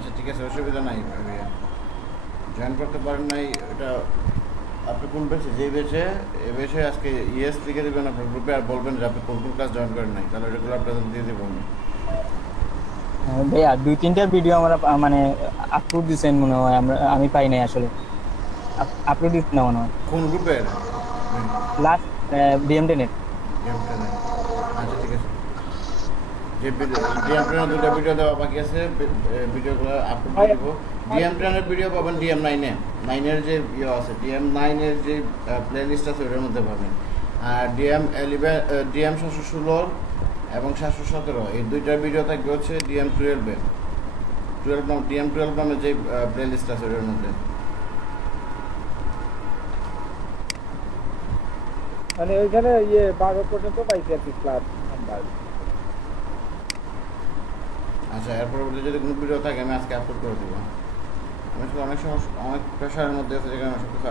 আচ্ছা ঠিক আছে, অসুবিধা নাই। জয়েন করতে পারেন নাই, এটা আপনি কোন বেচে, যেই বেচে এ বেচে আজকে ইয়েস লিখে দেবেন আপনার গ্রুপে, আর বলবেন যে আপনি কোন কোন ক্লাস জয়েন করেন নাই, তাহলে রেগুলার প্রেজেন্ট দিয়ে দেবো আমি। ভাইয়া 2-3টা ভিডিও আমরা মানে আপলোড দিছেন মনে হয়, আমি পাই নাই আসলে। আপলোড দিচ্ছেন না মনে হয় কোন গ্রুপের? লাস্ট ডিএম10 এর। গেমটা নাই। আচ্ছা ঠিক আছে, যে ডিএম ট্রেনের দুটো ভিডিও দেওয়া বাকি আছে, ভিডিওগুলো আপলোড দিয়ে দেবো। ডিএম ট্রেনের ভিডিও পাবেন ডিএম9-এর যে ইয়ে আছে, ডিএম9-এর যে প্লে লিস্ট আছে ওটার মধ্যে পাবেন। আর ডিএম 716 এবং 717 এই দুইটার ভিডিও থাকবে হচ্ছে ডিএম12 নামে যে প্লে লিস্ট আছে ওটার মধ্যে। মানে ওইখানে 12 পর্যন্ত পাইছি আর কি ক্লাস নাম্বার। আচ্ছা, এর পরবর্তী যদি কোনো ভিডিও থাকে আমি আজকে আপলোড করে দেবো। আমি আসলে অনেক সময় অনেক প্রেশারের মধ্যে আছে, যেখানে আমি সব কিছু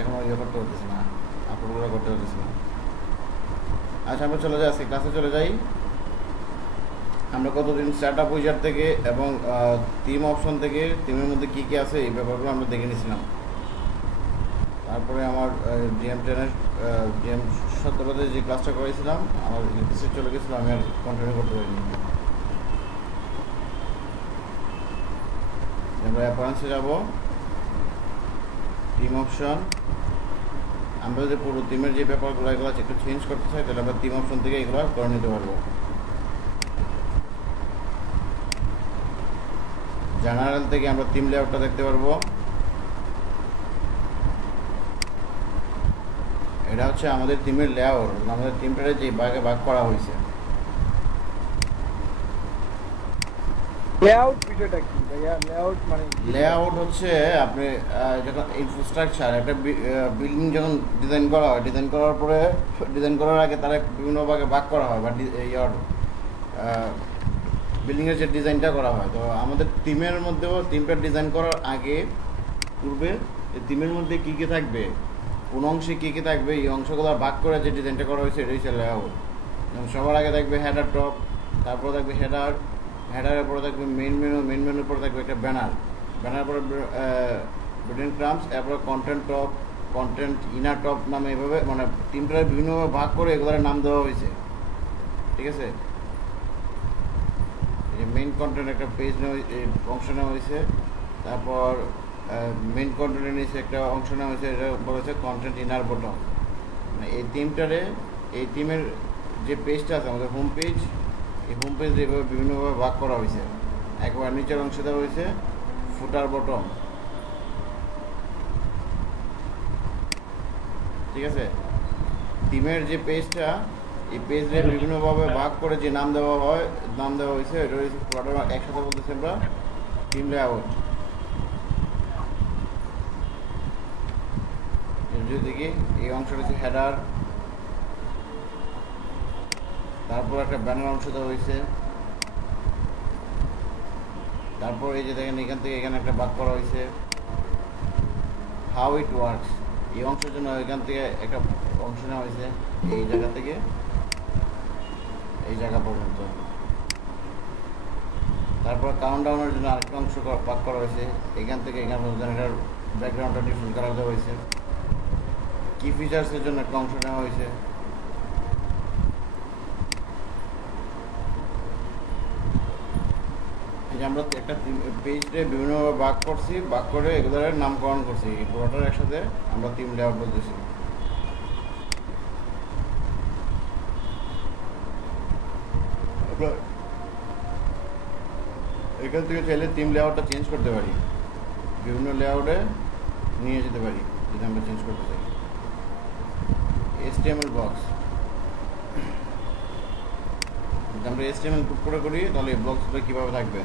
এখনও ইয়ে করতে পারতেছি না, আপলোডগুলো করতে পারতেছি না। আচ্ছা, আমরা চলে যাই, আজকে ক্লাসে চলে যাই। আমরা কতদিন সেট আপ উইজার থেকে এবং থিম অপশন থেকে থিমের মধ্যে কী কী আছে এই ব্যাপারগুলো আমরা দেখে নিয়েছিলাম। তারপরে আমার ডিএম17-তে যে ক্লাসটা করেছিলাম, আমার ইলেকট্রিসিটি চলে গেছিলো, আমি আর কন্টিনিউ করতে পারিনি। আমরা অ্যাপারেন্সে যাব, থিম অপশন। আমরা যদি পুরো থিমের যে ব্যাপারগুলো এগুলো একটু চেঞ্জ করতে চাই, তাহলে আমরা থিম অপশন থেকে এগুলো করে নিতে পারবো। জেনারেল থেকে আমরা থিম লেআউটটা দেখতে পারবো। এটা হচ্ছে আমাদের থিমের লেআউট, আমাদের থিমটারে যে ভাগে ভাগ করা হয়েছে। লেআউট বিষয়টা কি ভাইয়া? লেআউট মানে লেআউট হচ্ছে আপনি যখন ইনফ্রাস্ট্রাকচার একটা বিল্ডিং যখন ডিজাইন করা হয়, ডিজাইন করার পরে ডিজাইন করার আগে তারা বিভিন্ন ভাগে ভাগ করা হয়, বা বিল্ডিংয়ের যে ডিজাইনটা করা হয়। তো আমাদের টিমের মধ্যেও টিমটা ডিজাইন করার আগে পূর্বে টিমের মধ্যে কী কী থাকবে, কোন অংশে কী কী থাকবে, এই অংশগুলো ভাগ করে যে ডিজাইনটা করা হয়েছে এটা হচ্ছে লেআউট। যেমন সবার আগে থাকবে হেডার টপ, তারপর থাকবে হেডারের পরে থাকবে মেন মেনুর পরে থাকবে একটা ব্যানার পরে ব্রেডিং ক্রাম্পস, এরপরে কন্টেন্ট ইনার টপ নামে এইভাবে মানে টিমটার বিভিন্নভাবে ভাগ করে এগুলোর নাম দেওয়া হয়েছে। ঠিক আছে, এই মেইন কন্টেন্ট একটা পেজ অংশ নেওয়া হয়েছে, তারপর মেইন কন্টেন্টের নিচে একটা অংশ নেওয়া হয়েছে, এটা বলেছে কন্টেন্ট ইনার বটম। মানে এই টিমের যে পেজটা আছে আমাদের হোম পেজ, এই হোম পেজ এইভাবে বিভিন্নভাবে ভাগ করা হয়েছে। একবার নিচের অংশে দেওয়া হয়েছে ফুটার বটম। ঠিক আছে, টিমের যে পেজটা, এই পেজে বিভিন্নভাবে ভাগ করে যে নাম দেওয়া হয়েছে, এটা হচ্ছে পুরোটা একসাথে বলতেছি আমরা টিম লেআউট। যদি দেখি এই অংশটা হচ্ছে হেডার, তারপর একটা ব্যানার অংশ দেওয়া হয়েছে, তারপর এই যে দেখেন এখান থেকে এখানে একটা ভাগ করা হয়েছে হাউ ইট ওয়ার্কস। এই অংশের জন্য এখান থেকে একটা অংশ নেওয়া হয়েছে, এই জায়গা থেকে এই জায়গা পর্যন্ত। তারপর কাউন্টডাউনের জন্য আরেকটা অংশ ভাগ করা হয়েছে, এখান থেকে এখান পর্যন্ত। এটার ব্যাকগ্রাউন্ডটা ডিফারেন্ট কালার দেওয়া হয়েছে। কি ফিচার্সের জন্য একটা অংশ নেওয়া হয়েছে। এই যে আমরা একটা পেজে বিভিন্নভাবে ভাগ করে এগুলোর নামকরণ করছি, এই পুরোটার একসাথে আমরা থিম লেআউট বলতেছি। এখান থেকে চাইলে থিম লেআউটটা চেঞ্জ করতে পারি, বিভিন্ন লেআউটে নিয়ে যেতে পারি যদি আমরা চেঞ্জ করতে চাই। HTML বক্স, যদি আমরা HTML টুক করে করি তাহলে এই ব্লকসগুলো কীভাবে থাকবে,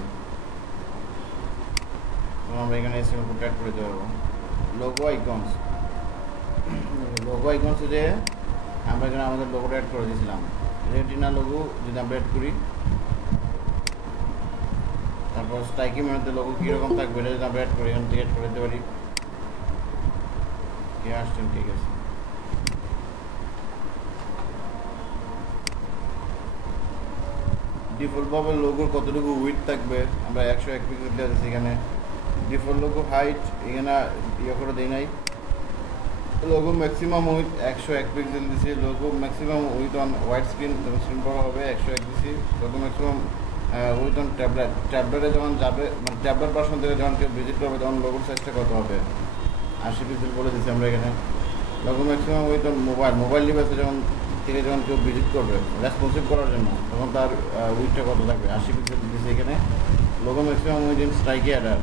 আমরা এখানে HTML কোড অ্যাড করে দিতে পারবো। লোগো আইকনসে যে আমরা এখানে আমাদের লোগোটা অ্যাড করে দিয়েছিলাম, রেটিনা লোগো যদি আমরা অ্যাড করি, তারপর স্ট্রাইকি মেনুতে লোগো কীরকম থাকবে এটা যদি আমরা অ্যাড করি, এখান থেকে অ্যাড করে দিতে পারি। কে আসছেন? ঠিক আছে, ডিফল্টভাবে লোগোর কতটুকু উইথ থাকবে আমরা 101 পিক্সেল দিয়ে দিচ্ছি এখানে। ডিফল্ট লোগো হাইট এখানে ইয়ে করে দেই নাই। লোগো ম্যাক্সিমাম উইথ 101 পিক্সেল দিছি। Logo maximum width on white screen, screen বড় হবে 101 দিছি। Logo maximum width on tablet, ট্যাবলেটে যখন যাবে মানে ট্যাবলেট ভার্সন থেকে যখন কেউ ভিজিট করবে তখন লোগোর সাইজটা কত হবে 80 পিক্সেল বলে দিচ্ছি আমরা এখানে। Logo maximum width on mobile, mobile ডিভাইসে যখন থেকে যখন কেউ ভিজিট করবে রেসপন্সিভ করার জন্য তখন তার উইথটা কত থাকবে 80 পিক্সেল দিচ্ছে এখানে। Logo maximum width in sticky header,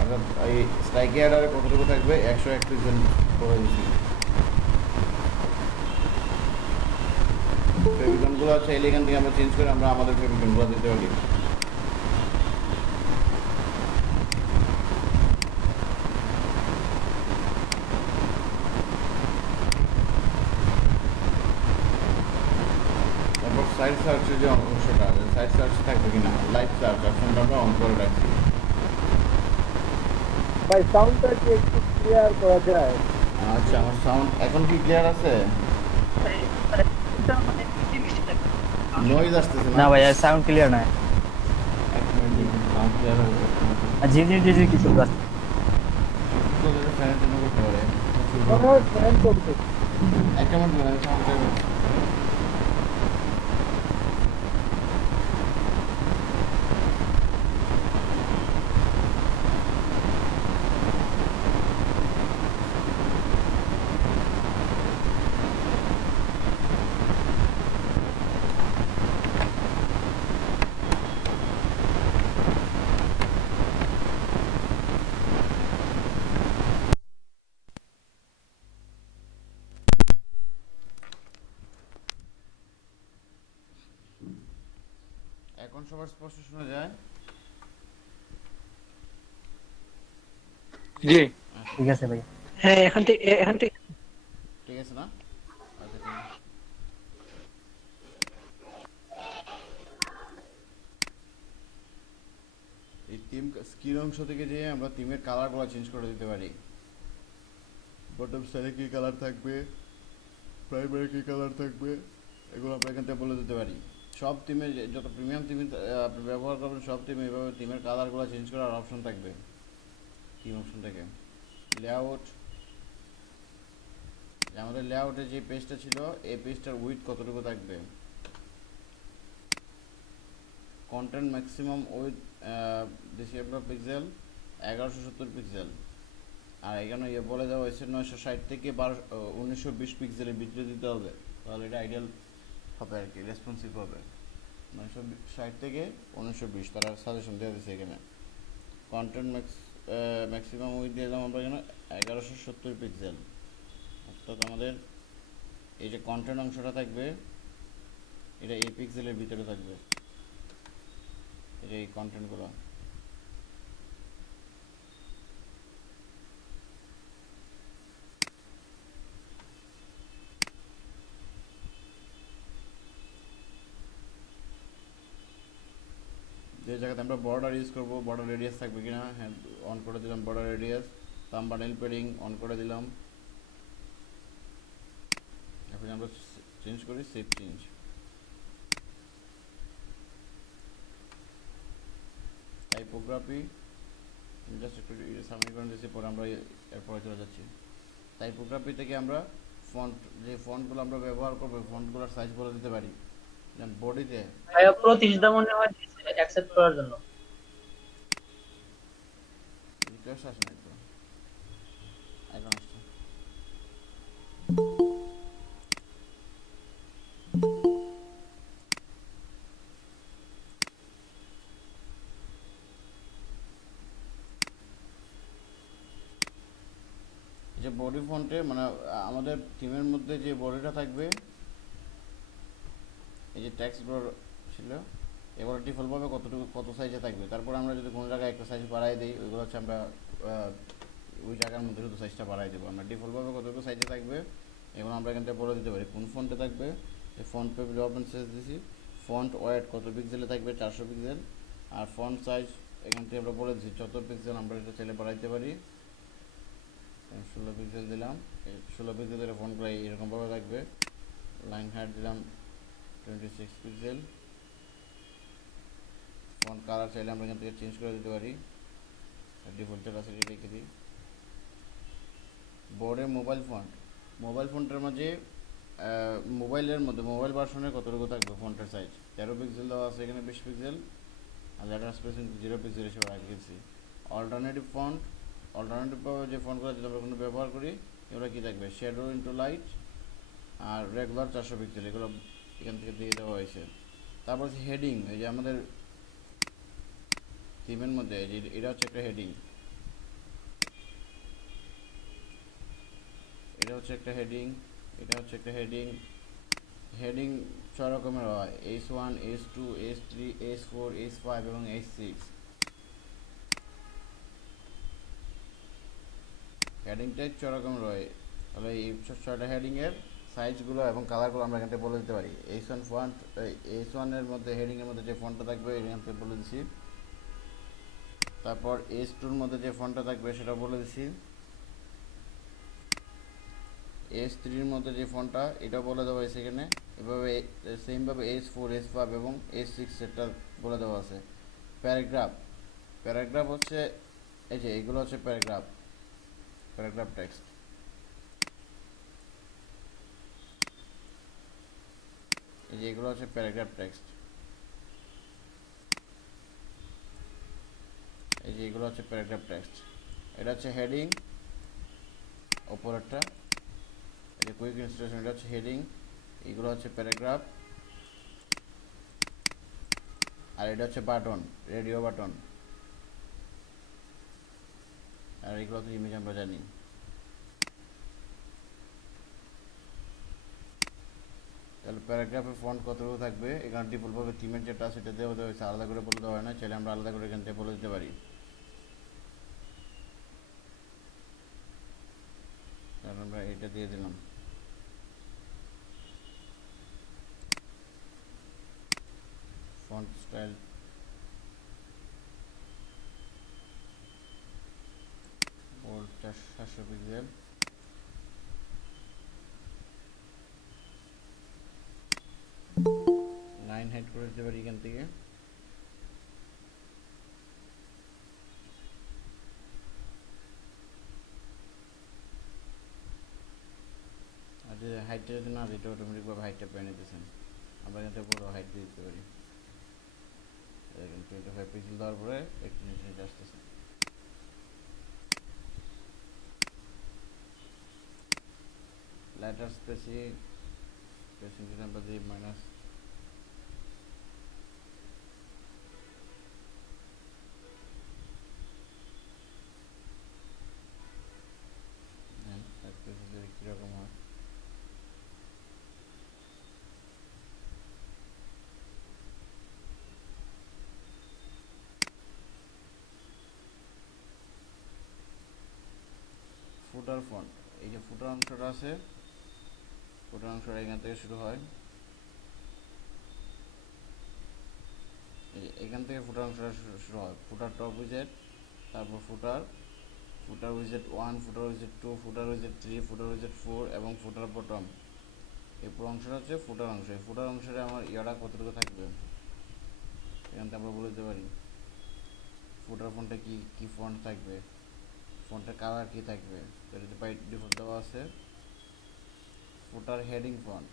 অর্থাৎ এই স্ট্রাইকি অ্যাডারে কতটুকু থাকবে 101 পিক্সেল করে দিচ্ছি। ফেভিকনগুলো চাইলে এখান থেকে আমরা চেঞ্জ করে আমরা আমাদের ফেভিকনগুলো দিতে পারি। তারপর সাইড সার্চের যে অংশটা আছে, সাইড সার্চ থাকবে কিনা, লাইভ সার্চ অপশনটা আমরা অন করে রাখছি। ভাই সাউন্ডটা কি একটু ক্লিয়ার করা যায়? আচ্ছা, আমার সাউন্ড এখন কি ক্লিয়ার আছে? নয়েজ আসতেছে না না? ভাই সাউন্ড ক্লিয়ার না। এক মিনিট, সাউন্ড ক্লিয়ার হবে। জি জি জি জি কিছু আছে। ফ্যানের জন্য করতে পারে। মনে হয় ফ্যান চলছে। একটা মিনিট বলে সাউন্ড ক্লিয়ার। এখন সবার স্পষ্ট শোনা যায়? জি ঠিক আছে ভাই। হ্যাঁ এখন থেকে ঠিক আছে না? আচ্ছা, ঠিক আছে। এই থিম স্ক্রিন অংশ থেকে যে আমরা থিমের কালারগুলো চেঞ্জ করে দিতে পারি। বটম সাইডে কী কালার থাকবে, প্রাইমারি কী কালার থাকবে, এগুলো আমরা এখান থেকে বলে দিতে পারি। সব থিমে যত প্রিমিয়াম থিম আপনি ব্যবহার করবেন সব থিমে এইভাবে থিমের কালারগুলো চেঞ্জ করার অপশন থাকবে থিম অপশন থেকে। লেআউট, আমাদের লেআউটের যে পেজটা ছিল এই পেজটার উইথ কতটুকু থাকবে। কন্টেন্ট ম্যাক্সিমাম উইথ দিছি আমরা পিক্সেল 1170 পিক্সেল, আর এখানে ইয়ে বলে দেওয়া হয়েছে 960 থেকে 1920 পিক্সেলের ভিতরে দিতে হবে, তাহলে এটা আইডিয়াল হবে আর কি, রেসপন্সিভ হবে। 960 থেকে 1920 তারা সাজেশন দেওয়া দিয়েছে এখানে। কন্টেন্ট ম্যাক্সিমাম উইথ দিয়ে দিলাম আমরা এখানে 1170 পিক্সেল, অর্থাৎ আমাদের এই যে কন্টেন্ট অংশটা থাকবে এটা এই পিক্সেলের ভিতরে থাকবে, এই কন্টেন্টগুলো। যে জায়গাতে আমরা বর্ডার ইউজ করবো, বর্ডার রেডিয়াস থাকবে কিনা, হ্যাঁ অন করে দিলাম border radius. Thumbnail padding on করে দিলাম। এখন আমরা চেঞ্জ করি সেভ চেঞ্জ। টাইপোগ্রাফি জাস্ট একটু সাবমিট দিয়েছি, পরে আমরা এরপরে চলে যাচ্ছি। টাইপোগ্রাফি থেকে আমরা ফন্ট, যে ফন্টগুলো আমরা ব্যবহার করবো ফন্টগুলোর সাইজ বলে দিতে পারি। বডিতে ভাইয়া প্রতিষ্ঠা মনে হয় অ্যাকসেপ্ট করার জন্য রিকোয়েস্ট আসে না, তো এখন আসছে। যে বডি ফন্টে মানে আমাদের থিমের মধ্যে যে বডিটা থাকবে, এই যে টেক্সটগুলো ছিল এবার ডিফল্টভাবে কত সাইজে থাকবে। তারপর আমরা যদি কোনো জায়গায় একটা সাইজ বাড়াই দিই ওইগুলো হচ্ছে আমরা ওই জায়গার মধ্যে শুধু সাইজটা বাড়াই দেবো। আমরা ডিফল্টভাবে কতটুকু সাইজে থাকবে এবং আমরা এখান থেকে বলে দিতে পারি কোন ফন্টে থাকবে। এই ফন্ট পে ডেভেলপমেন্ট সাইজ দিয়েছি, ফন্ট ওয়েট কত পিক্সেলে থাকবে 400 পিক্সেল, আর ফন্ট সাইজ এখান থেকে আমরা বলে দিচ্ছি 14 পিক্সেল, আমরা এটা চাইলে বাড়াইতে পারি। 16 পিক্সেল দিলাম, 16 পিক্সেলের ফন্টগুলো এরকমভাবে থাকবে। লাইন হাইট দিলাম 26 পিক্সেল, ফন্ট কালার চাইলে আমরা এখান থেকে চেঞ্জ করে দিতে পারি, ডিফল্ট যেটা আছে সেটা রেখে দিই। বোর্ডে মোবাইল ফন্টের মাঝে মোবাইলের মধ্যে মোবাইল ভার্সনের কতটুকু থাকবে ফন্টের সাইজ 13 পিক্সেল দেওয়া আছে এখানে, 20 পিক্সেল, আর লেটার স্পেসিং 0 পিক্সেল হিসেবে রেখেছি। অল্টারনেটিভভাবে যে ফন্টগুলো যদি আমরা কোনো ব্যবহার করি এগুলো কী থাকবে, শ্যাডো ইন্টু লাইট আর রেগুলার 400 পিক্সেল, এগুলো এখান থেকে দিয়ে দেওয়া হয়েছে। তারপর হচ্ছে হেডিং, এই যে আমাদের থিমের মধ্যে এটা হচ্ছে একটা হেডিং, এটা হচ্ছে একটা হেডিং, এটা হচ্ছে একটা হেডিং। হেডিং 6 রকমের হয়, H1, H2, H3, H4, H5 এবং H6। হেডিং টাইপ 6 রকমের হয়। তাহলে এই 6টা হেডিংয়ের সাইজগুলো এবং কালারগুলো আমরা এখান থেকে বলে দিতে পারি। H1 এর মধ্যে হেডিংয়ের মধ্যে যে ফন্টটা থাকবে এখান থেকে বলে দিচ্ছি। তারপর H2-র মধ্যে যে ফন্টটা থাকবে সেটা বলে দিচ্ছি। H3-র মধ্যে যে ফন্টটা এটাও বলে দেওয়া হয়েছে এখানে। এভাবে সেমভাবে H4, H5 এবং H6 সেটটা বলে দেওয়া আছে। প্যারাগ্রাফ হচ্ছে এই যে এগুলো হচ্ছে প্যারাগ্রাফ টেক্সট। এই যে এগুলো হচ্ছে প্যারাগ্রাফ টেক্সট, এই যে এগুলো হচ্ছে প্যারাগ্রাফ টেক্সট। এটা হচ্ছে হেডিং, ওপরেরটা এই যে কুইক ইনস্ট্রাকশন, এটা হচ্ছে হেডিং, এগুলো হচ্ছে প্যারাগ্রাফ, আর এটা হচ্ছে বাটন, রেডিও বাটন, আর এগুলো তো ইমেজ আমরা জানি। তাহলে প্যারাগ্রাফের ফন্ট কতটুকু থাকবে, এখানে ডিফল্টভাবে থিমের যেটা সেটা দেওয়া হয়েছে, আলাদা করে বলে দেওয়া হয় না, চাইলে আমরা আলাদা করে এখান থেকে বলে দিতে পারি। তাহলে আমরা এটা দিয়ে দিলাম। Font style bold 700 pixel, line hide করে দিতে পারি এখান থেকে। আর যদি হাইটটা যদি না দিতে অটোমেটিকভাবে হাইটটা পেয়ে নিতেছেন, আমরা এখান থেকে পুরো হাইট দিয়ে দিতে পারি। দেখেন 25 পিক্সেল দেওয়ার পরে একটু নিচে নিচে আসতেছে। লেটার স্পেসিং যদি আমরা দিই মাইনাস, কীরকম হয় ফুটার ফন্ট, এই যে ফুটার অংশটা আছে, ফুটার অংশটা এখান থেকে শুরু হয়, এখান থেকে ফুটার অংশটা শুরু হয়। ফুটার টপ উইজেট, তারপর ফুটার উইজেট 1, ফুটার উইজেট 2, ফুটার উইজেট 3, ফুটার উইজেট 4 এবং ফুটার বটম। এই পুরো অংশটা হচ্ছে ফুটার অংশ। এই ফুটার অংশটা আমার ইয়াটা কতটুকু থাকবে এখান থেকে আমরা বলে দিতে পারি। ফুটার ফন্টে কি ফন্ট থাকবে, ফন্টের কালার কি থাকবে, তো এটা বাই ডিফল্ট দেওয়া আছে। ফুটার হেডিং ফন্ট,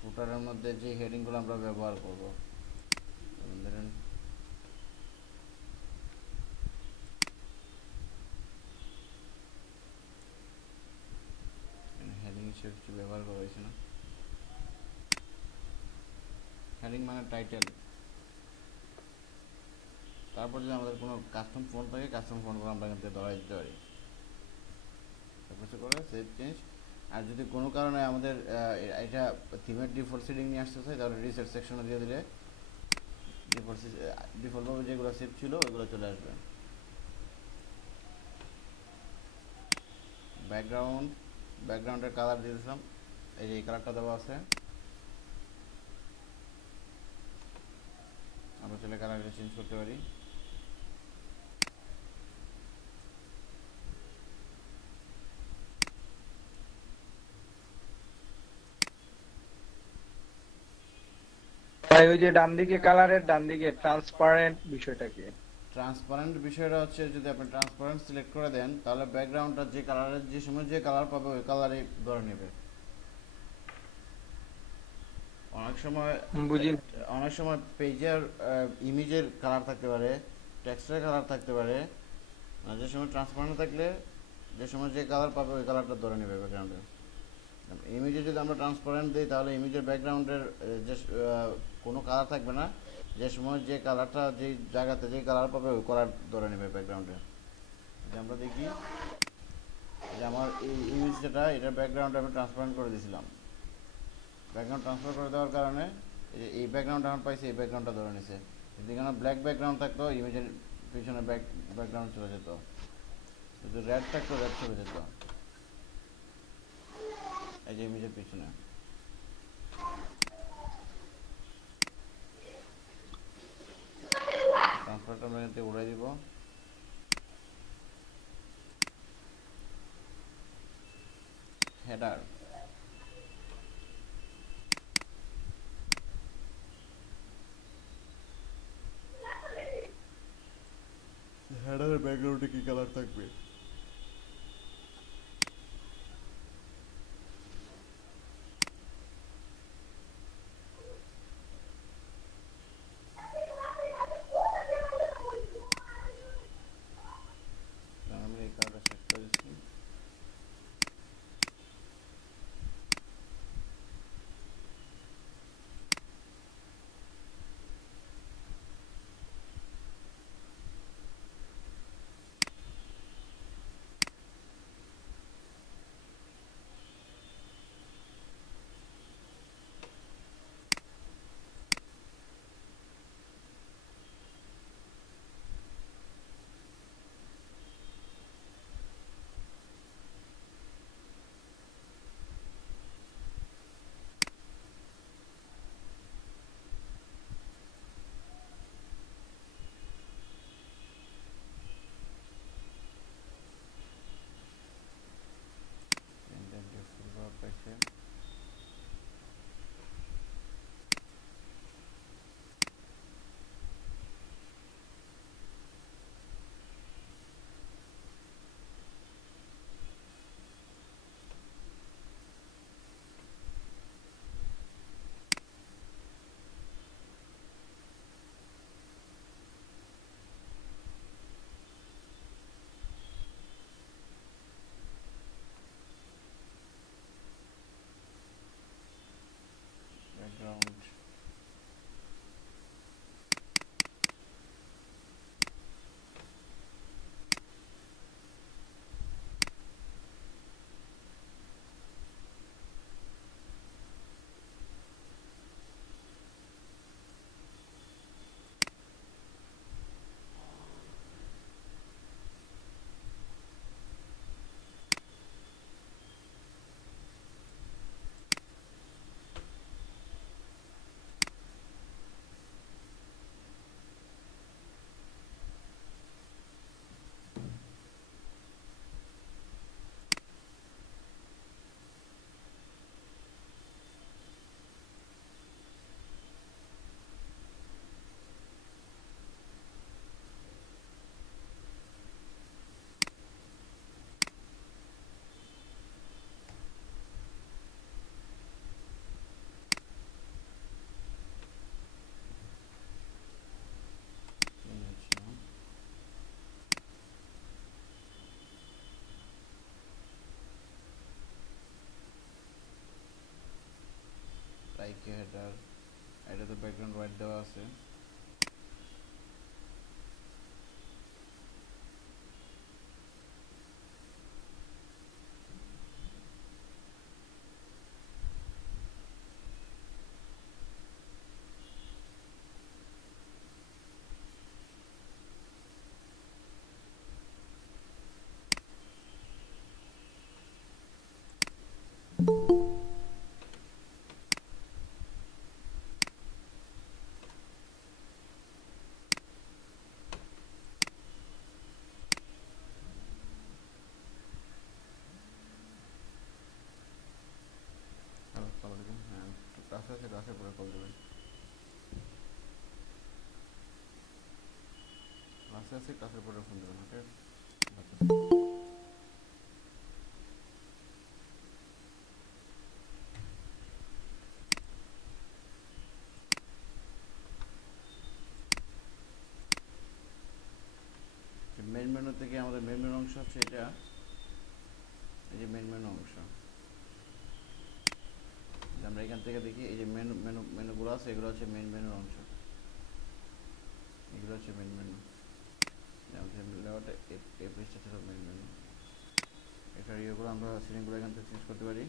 ফুটারের মধ্যে যে হেডিংগুলো আমরা ব্যবহার করব, ধরেন হেডিং হিসেবে কিছু ব্যবহার করা হয়েছে না। হেডিং মানে টাইটেল। তারপর যদি আমাদের কোনো কাস্টম ফন্ট থাকে, কাস্টম ফন্টগুলো আমরা এখান থেকে ধরাই দিতে পারি। কিছু করে সেভ চেঞ্জ। আর যদি কোনো কারণে আমাদের এটা থিমের ডিফল্ট সেটিং নিয়ে আসতে চাই, তাহলে রিসেট সেকশনে দিয়ে দিলে ডিফল্টভাবে যেগুলো সেভ ছিল ওইগুলো চলে আসবে। ব্যাকগ্রাউন্ডের কালার দিয়ে দিলাম, এই যে এই কালারটা দেওয়া আছে, আমরা চলে কালারটা চেঞ্জ করতে পারি। ভাই ওই যে ডান দিকে কালারের ডান দিকে ট্রান্সপারেন্ট বিষয়টা কি? ট্রান্সপারেন্ট বিষয়টা হচ্ছে যদি আপনি ট্রান্সপারেন্ট সিলেক্ট করে দেন তাহলে ব্যাকগ্রাউন্ডটা যে কালারের যে সময় যে কালার পাবে ওই কালারই ধরে নেবে। অনেক সময় বুঝি। অনেক সময় পেজের ইমেজের কালার থাকতে পারে, টেক্সটের কালার থাকতে পারে, আর যে সময় ট্রান্সপারেন্ট থাকলে যে সময় যে কালার পাবে ওই কালারটা ধরে নেবে ব্যাকগ্রাউন্ডে। ইমেজে যদি আমরা ট্রান্সপারেন্ট দিই তাহলে ইমেজের ব্যাকগ্রাউন্ডের যে কোনো কালার থাকবে না, যে সময় যে কালারটা যে জায়গাতে যে কালার পাবে ওই কালার ধরে নেবে ব্যাকগ্রাউন্ডে। যে আমরা দেখি যে আমার এই ইমেজ যেটা এটার ব্যাকগ্রাউন্ডে আমি ট্রান্সপারেন্ট করে দিয়েছিলাম, ব্যাকগ্রাউন্ড ট্রান্সফার করে দেওয়ার কারণে এই ব্যাকগ্রাউন্ড এখন পাইছি, এই ব্যাকগ্রাউন্ডটা ধরে নিছে। যদি এখানে ব্ল্যাক ব্যাকগ্রাউন্ড থাকতো ইমেজের পিছনে ব্যাকগ্রাউন্ড চলে যেত, যদি রেড থাকতো রেড চলে যেত এই যে ইমেজের পিছনে। ট্রান্সফারটা আমরা এখান থেকে উড়াই দিব। হেডার, হেডারের ব্যাকগ্রাউন্ডে কি কালার থাকবে? আমি এই কালারটা সেট করে দিচ্ছি। পাইছে ব্যাকগ্রাউন্ড। টাইকে হেডার, এটা তো ব্যাকগ্রাউন্ড হোয়াইট দেওয়া আছে। আছে, ক্লাসের পরে ফোন দেবেন, ওকে? মেন মেনু থেকে আমাদের মেন মেনু অংশ হচ্ছে এটা, এই যে মেন মেনু অংশ। আমরা এখান থেকে দেখি এই যে মেনুগুলো আছে, এগুলো হচ্ছে মেন মেনুর অংশ, এগুলো হচ্ছে মেন মেনু। এই পেজটা ছিল মেন মেনু। এটার ইয়েগুলো আমরা সিলিংগুলো এখান থেকে চেঞ্জ করতে পারি।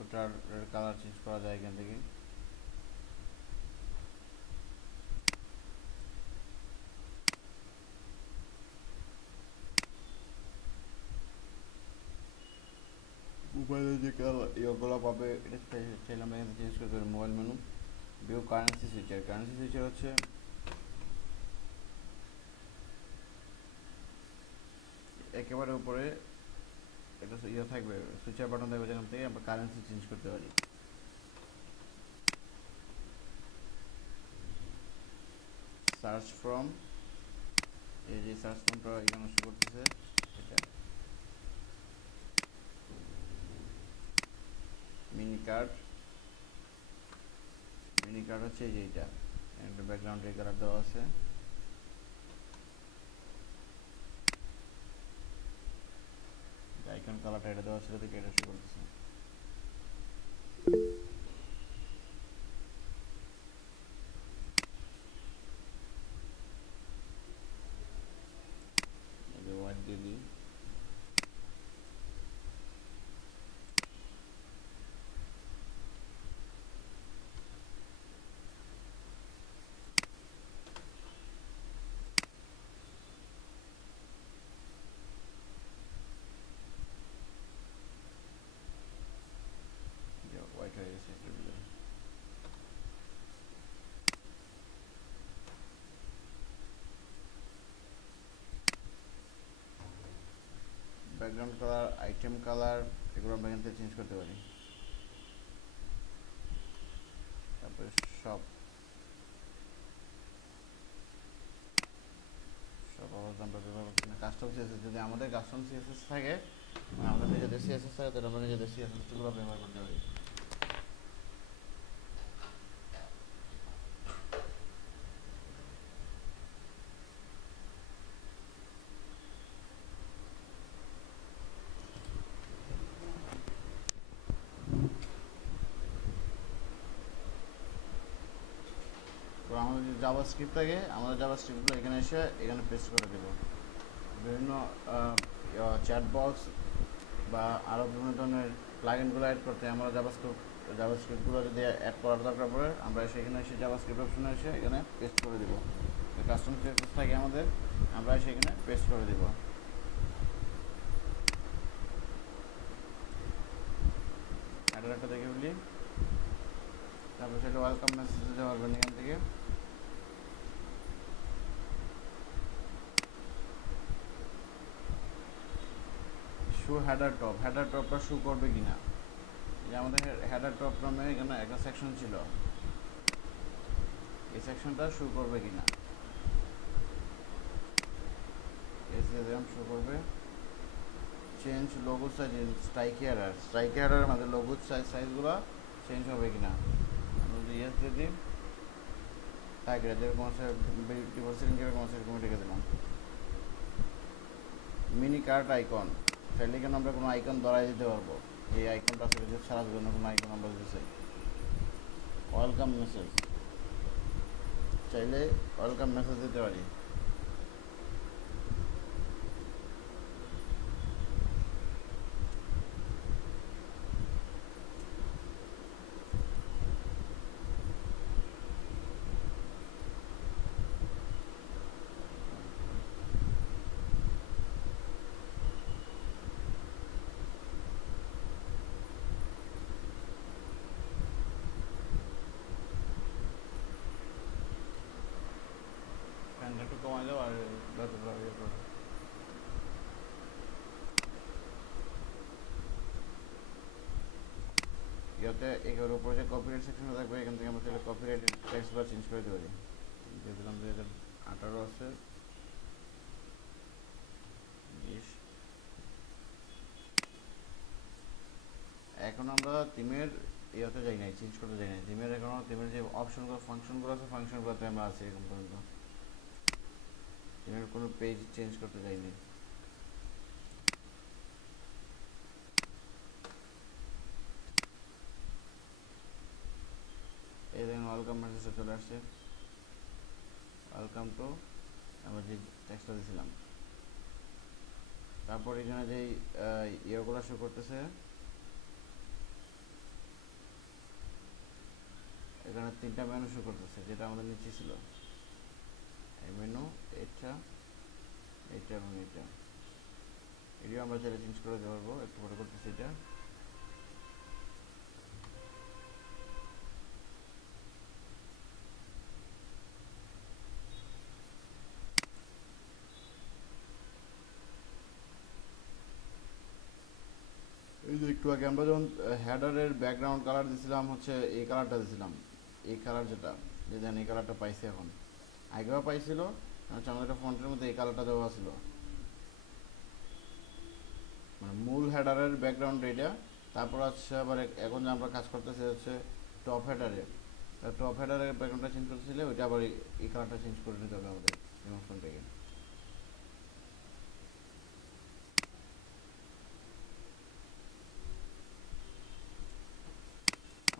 ওটার কালার চেঞ্জ করা যায় এখান থেকে। মোবাইলে যে ইয়েগুলো পাবে এটা চাইলে আমরা এখানে চেঞ্জ করতে পারি। Mobile menu, view currency switcher. Currency switcher হচ্ছে একেবারে উপরে এটা ইয়ে থাকবে, সুইচার বাটন থাকবে, যেখান থেকে আমরা কারেন্সি চেঞ্জ করতে পারি। সার্চ ফ্রম, এই যে সার্চ ফ্রমটা এখানে শো করতেছে এটা। মিনি কার্ড, মিনি কার্ড হচ্ছে এই যে এইটা, একটা ব্যাকগ্রাউন্ডে কালার দেওয়া আছে। আইকন কালারটা এটা দেওয়া ছিল দেখে এটা শো করতেছে। হোয়াইট দিয়ে দিই। হোয়াইট হয়ে গেছে এটার ভিতরে। ব্যাকগ্রাউন্ড কালার, আইটেম কালার, এগুলো আমরা এখান থেকে চেঞ্জ করতে পারি। তারপরে সব অবস্থা আমরা ব্যবহার করছি না। কাস্টম সিএসএস, যদি আমাদের কাস্টম সিএসএস থাকে, আমাদের নিজেদের সিএসএস থাকে, তাহলে আমরা নিজেদের সিএসএসগুলো ব্যবহার করতে পারি। তো আমাদের যে জাভা স্ক্রিপ্ট থাকে, আমাদের জাভা স্ক্রিপ্টগুলো এখানে এসে এখানে পেস্ট করে দেবো। বিভিন্ন চ্যাট বক্স বা আরও বিভিন্ন ধরনের প্লাগইনগুলো অ্যাড করতে আমরা জাভা স্ক্রিপ্টগুলো যদি অ্যাড করার দরকার পড়ে, আমরা সেখানে এসে জাভা স্ক্রিপ্ট অপশনে এসে এখানে পেস্ট করে দেবো। কাস্টম সিএসএস থাকে আমাদের, আমরা সেখানে পেস্ট করে দেবো। অ্যাডার একটা দেখে বলি, তারপর সেটা ওয়েলকাম মেসেজ দিতে পারবেন এখান থেকে। শো হেডার টপ, হেডার টপটা শো করবে কিনা, যে আমাদের হেডার টপ নামে এখানে একটা সেকশন ছিল, এই সেকশনটা শো করবে কিনা, এসএসএম শো করবে। Change logo size in strike header, strike header আমাদের লোগো সাইজগুলো চেঞ্জ হবে কিনা। আমরা যদি ইয়েস দিয়ে দিই, তাই যেরকম আছে ডিভোর্স সেটিং যেরকম আছে এরকম রেখে দিলাম। মিনি কার্ট আইকন, চাইলে এখানে আমরা কোনো আইকন ধরাই দিতে পারবো, এই আইকনটা আছে যদি ছাড়ার জন্য কোনো আইকন আমরা দিতে চাই। ওয়েলকাম মেসেজ, চাইলে ওয়েলকাম মেসেজ দিতে পারি। কমাই দাও আর যতটা ইয়ে করো। ইয়াতে একের উপরে যে কপিরাইট সেকশন থাকবে এখান থেকে আমরা তাহলে কপিরাইট টেক্সট বার চেঞ্জ করে দিতে পারি। দিয়ে দিলাম 2018 আছে 20। এখন আমরা থিমের ইয়াতে যাই নাই, চেঞ্জ করতে যাই নাই। থিমের এখনো থিমের যে অপশনগুলো ফাংশনগুলো আছে ফাংশনগুলোতে আমরা আছি এখন পর্যন্ত। থিমের কোনো পেজ চেঞ্জ করতে যাই নাই। এই দেখেন ওয়েলকাম মেসেজটা চলে আসছে, ওয়েলকাম টু আমরা যে টেক্সটটা দিয়েছিলাম। তারপর এখানে যেই ইয়েগুলো শো করতেছে, এখানে 3টা মেনু শো করতেছে যেটা আমাদের নিচে ছিল। এই মেনু, এটা এবং এটা, এটিও আমরা চাইলে চেঞ্জ করে দিতে পারবো। একটু পরে করতেছি এটা। এই যে একটু আগে আমরা যখন হেডারের ব্যাকগ্রাউন্ড কালার দিয়েছিলাম হচ্ছে এই কালারটা দিয়েছিলাম, এই কালার যেটা যে দেন এই কালারটা পাইছি এখন। আগেও পাইছিল হচ্ছে আমাদের একটা ফন্টের মধ্যে এই কালারটা দেওয়া ছিল, মানে মূল হেডারের ব্যাকগ্রাউন্ড এটা। তারপর হচ্ছে আবার এখন যে আমরা কাজ করতেছি হচ্ছে টপ হেডারে, টপ হেডারের ব্যাকগ্রাউন্ডটা চেঞ্জ করতেছিলে ওইটা আবার এই কালারটা চেঞ্জ করে নিতে হবে আমাদের ইমোশন থেকে।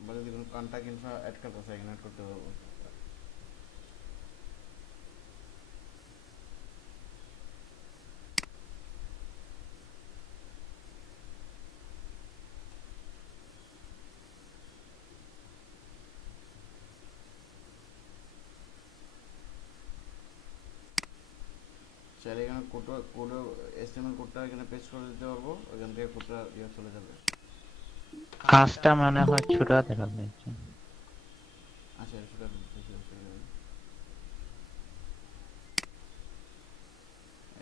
আমরা যদি কোনো কন্টাক্ট ইনফো অ্যাড করতে চাই এখানে অ্যাড করতে পারবো। চাইলে এখানে কোড এসটিএমএল কোডটা এখানে পেস্ট করে দিতে পারবো, ওইখান থেকে কোডটা ইয়ে চলে যাবে। কাজটা মনে হয় ছোট দেখা যাচ্ছে। আচ্ছা সেটা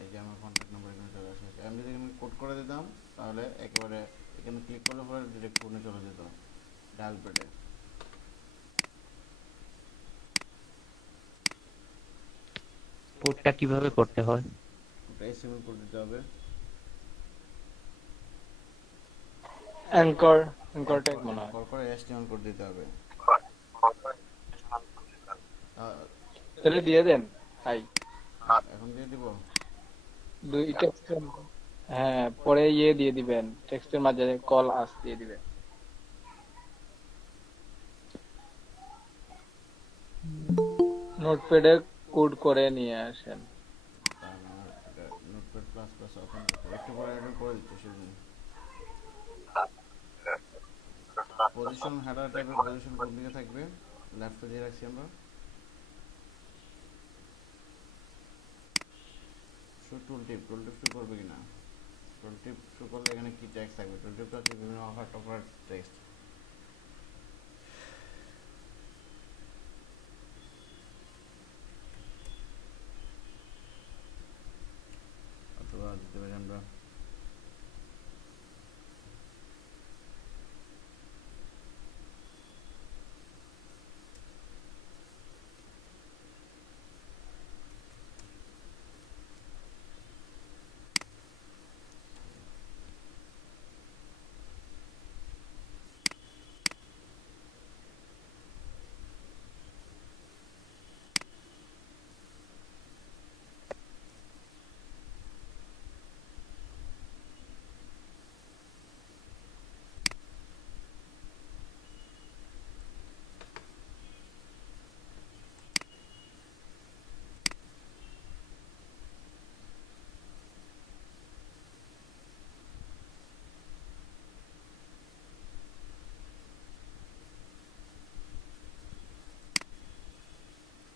এই যে আমার কন্ট্যাক্ট নাম্বার এখানে চলে আসে। আমি যদি এখানে কোড করে দিতাম তাহলে একেবারে এখানে ক্লিক করলে পরে ডিরেক্ট কোডে চলে যেত ডায়াল প্যাডে। কোডটা কিভাবে করতে হয়? ওটা এসটিএমএল কোড দিতে হবে। অ্যাঙ্কর ট্যাগ মনে হয়। করে এসটিএমএল কোড দিতে হবে। তাহলে দিয়ে দেন তাই এখন দিয়ে দিব। দুই টেক্সট, হ্যাঁ পরে ইয়ে দিয়ে দিবেন, টেক্সটের মাঝে কল আস দিয়ে দিবেন। নোটপ্যাডে কোড করে নিয়ে আসেন। নোটপ্যাড প্লাস প্লাস ওপেন একটু পরে এখন করে দিচ্ছি সেদিন। পজিশন হেডার টাইপের পজিশন কোন দিকে থাকবে, লেফটে দিয়ে রাখছি আমরা। টুল টিপ শো করবে কিনা, টুল টিপ শো করলে এখানে কি টেক্সট থাকবে। টুল টিপটা হচ্ছে বিভিন্ন অফার টফার টেক্সট। অথবা দিতে পারি আমরা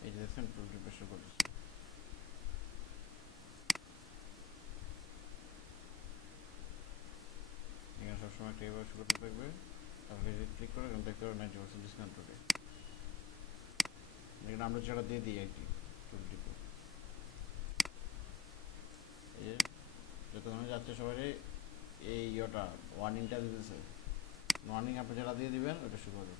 এই যে দেখছেন টুল টিপে শো করতেছে। এখানে সবসময় একটা এভাবে শো করতে থাকবে। তারপরে যদি ক্লিক করে এখানে দেখতে পারবেন 90% ডিসকাউন্ট টোটে। এখানে আমরা যেটা দিয়ে দিই আর কি টুল টিপে। চাচ্ছে সবাই এই ইয়েটা ওয়ার্নিংটা দিতেছে, ওয়ার্নিং আপনি যেটা দিয়ে দিবেন ওটা শুরু করবেন।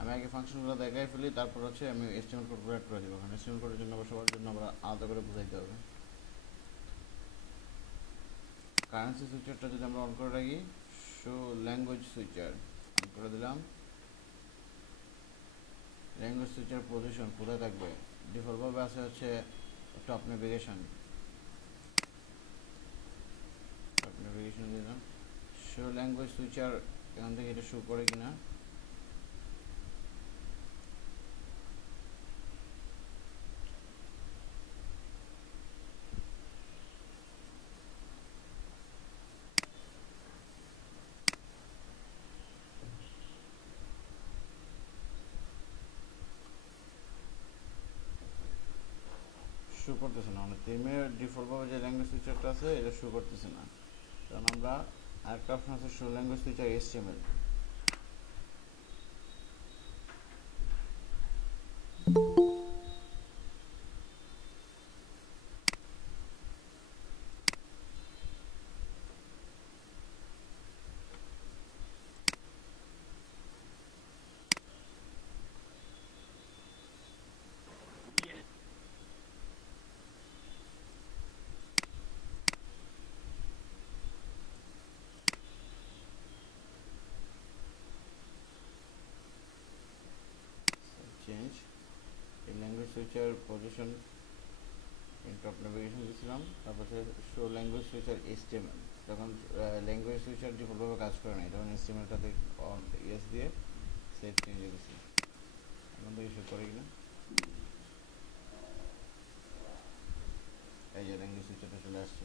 আমি আগে ফাংশনগুলো দেখাই ফেলি, তারপর হচ্ছে আমি এস্টিমেট কোডগুলো অ্যাড করে দেবো। কারণ এস্টিমেট কোডের জন্য আবার সবার জন্য আবার আলাদা করে বুঝাইতে হবে। কারেন্সি সুইচারটা যদি আমরা অন করে রাখি, শো ল্যাঙ্গুয়েজ সুইচার অন করে দিলাম। ল্যাঙ্গুয়েজ সুইচার পজিশন কোথায় থাকবে? ডিফল্টভাবে আছে হচ্ছে টপ নেভিগেশন, টপ নেভিগেশন দিলাম। শো ল্যাঙ্গুয়েজ সুইচার এখান থেকে এটা শো করে কিনা, শো করতেছে না। মানে থিমের ডিফল্টভাবে যে ল্যাঙ্গুয়েজ সুইচারটা আছে এটা শো করতেছে না, কারণ আমরা আরেকটা অপশন আছে show language switcher HTML. Change এই language switcher position top navigation দিয়েছিলাম, তারপর শো ল্যাঙ্গুয়েজ সুইচার এইচটিএমএল। যখন ল্যাঙ্গুয়েজ সুইচার ডিফল্টভাবে কাজ করে না, তখন এইচটিএমএলটাতে ইয়েস দিয়ে সেভ চেঞ্জ দিয়েছি। এখন থেকে শো করে কিনা, এই যে ল্যাঙ্গুয়েজ সুইচারটা চলে আসছে।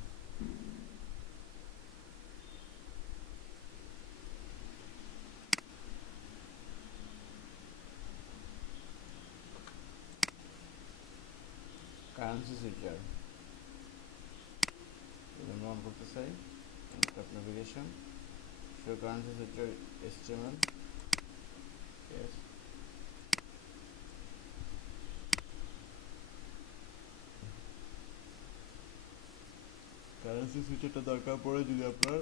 কারেন্সি সুইচার আমরা অন করতে চাই, top navigation, show currency switcher HTML, yes. Currency সুইচারটা দরকার পড়ে যদি আপনার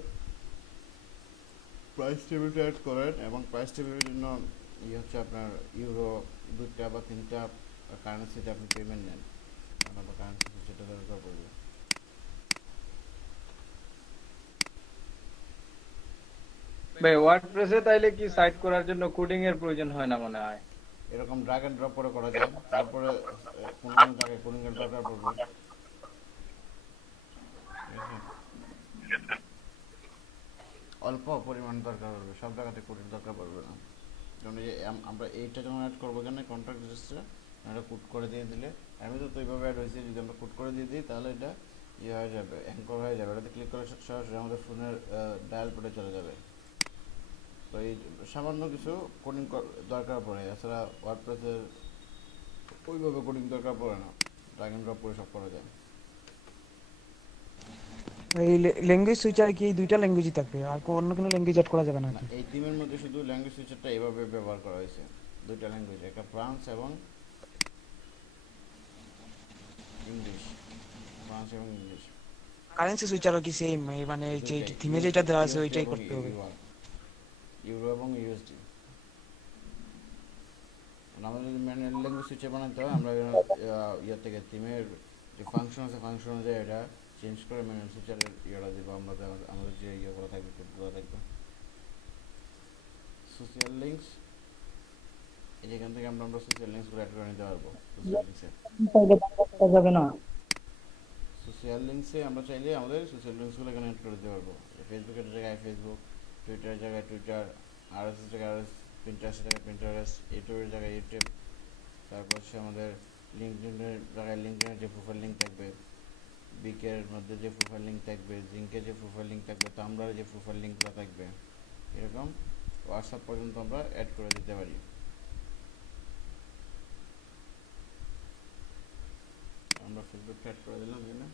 প্রাইস টেবিলটা অ্যাড করেন, এবং প্রাইস টেবিলের জন্য হচ্ছে আপনার ইউরো 2টা বা 3টা কারেন্সিতে আপনি পেমেন্ট নেন, তখন আপনার কারেন্সি সুইচারটা দরকার পড়বে। ভাই ওয়ার্ডপ্রেসে তাইলে কি সাইট করার জন্য কোডিং এর প্রয়োজন হয় না মনে হয়? এরকম ড্রাগ অ্যান্ড ড্রপ করে করা যায়, তারপরে কোনো কোনো জায়গায় কোডিং এর দরকার পড়বে, ঠিক আছে? অল্প পরিমাণ দরকার পড়বে, সব জায়গাতে কোডিং দরকার পড়বে না। যেমন এই যে আমরা এইটা যখন অ্যাড করবো এখানে কন্ট্রাক্ট রেজিস্টার, এটা কোড করে দিয়ে দিলে, আমি তো এইভাবে অ্যাড হয়েছে, যদি আমরা কোড করে দিয়ে দিই তাহলে এটা ইয়ে হয়ে যাবে, অ্যাঙ্কর হয়ে যাবে। এটাতে ক্লিক করে সরাসরি আমাদের ফোনের ডায়াল পড়ে চলে যাবে। তো এই সামান্য কিছু কোডিং দরকার পড়ে, এছাড়া ওয়ার্ডপ্রেসের ওইভাবে কোডিং দরকার পড়ে না, ড্রাগ অ্যান্ড ড্রপ করে সব করা যায়। এই ল্যাঙ্গুয়েজ সুইচারে কি এই দুইটা ল্যাঙ্গুয়েজই থাকবে, আর অন্য কোনো ল্যাঙ্গুয়েজ অ্যাড করা যাবে না না, কি? এই থিমের মধ্যে শুধু ল্যাঙ্গুয়েজ সুইচারটা এভাবে ব্যবহার করা হয়েছে, দুইটা ল্যাঙ্গুয়েজ, একটা ফ্রান্স এবং ইংলিশ, ফ্রান্স এবং ইংলিশ কারেন্সি সুইচারও কি সেম, মানে যে দুইটাই, থিমে যেটা দেওয়া আছে ইউএসডি ওইটাই এবং করতে হবে? ইউরো এবং ইউএসডি। আমাদের যদি ম্যানুয়াল ল্যাঙ্গুয়েজ সুইচার বানাতে হয়, আমরা ইয়ে থেকে থিমের যে ফাংশন আছে ফাংশন অনুযায়ী এটা চেঞ্জ করে ম্যানুয়াল সুইচারের ইয়েটা দেবো, আমাদের যে ইয়েগুলো থাকবে কোডগুলো থাকবে। সোশ্যাল লিঙ্কস, এই যেখান থেকে আমরা সোশ্যাল লিঙ্কসগুলো অ্যাড করে নিতে পারবো। সোশ্যাল লিঙ্কসে যাবে না। সোশ্যাল লিঙ্কসে আমরা চাইলে আমাদের সোশ্যাল লিঙ্কসগুলো এখানে অ্যাড করে দিতে পারবো। ফেসবুকের জায়গায় ফেসবুক, টুইটারের জায়গায় টুইটার, আরএসএস জায়গায় আরএস, পিন্টারেস্টের জায়গায় পিন্টারেস্ট, ইউটিউবের জায়গায় ইউটিউব, তারপর হচ্ছে আমাদের লিঙ্কডইনের জায়গায় লিঙ্কডইনের যে প্রোফাইল লিঙ্ক থাকবে, বিকের মধ্যে যে প্রোফাইল লিঙ্ক থাকবে, জিঙ্কের যে প্রোফাইল লিঙ্ক থাকবে, তামরার যে প্রোফাইল লিঙ্কগুলো থাকবে, এরকম হোয়াটসঅ্যাপ পর্যন্ত আমরা অ্যাড করে দিতে পারি। আমরা ফেসবুকটা অ্যাড করে দিলাম এখানে।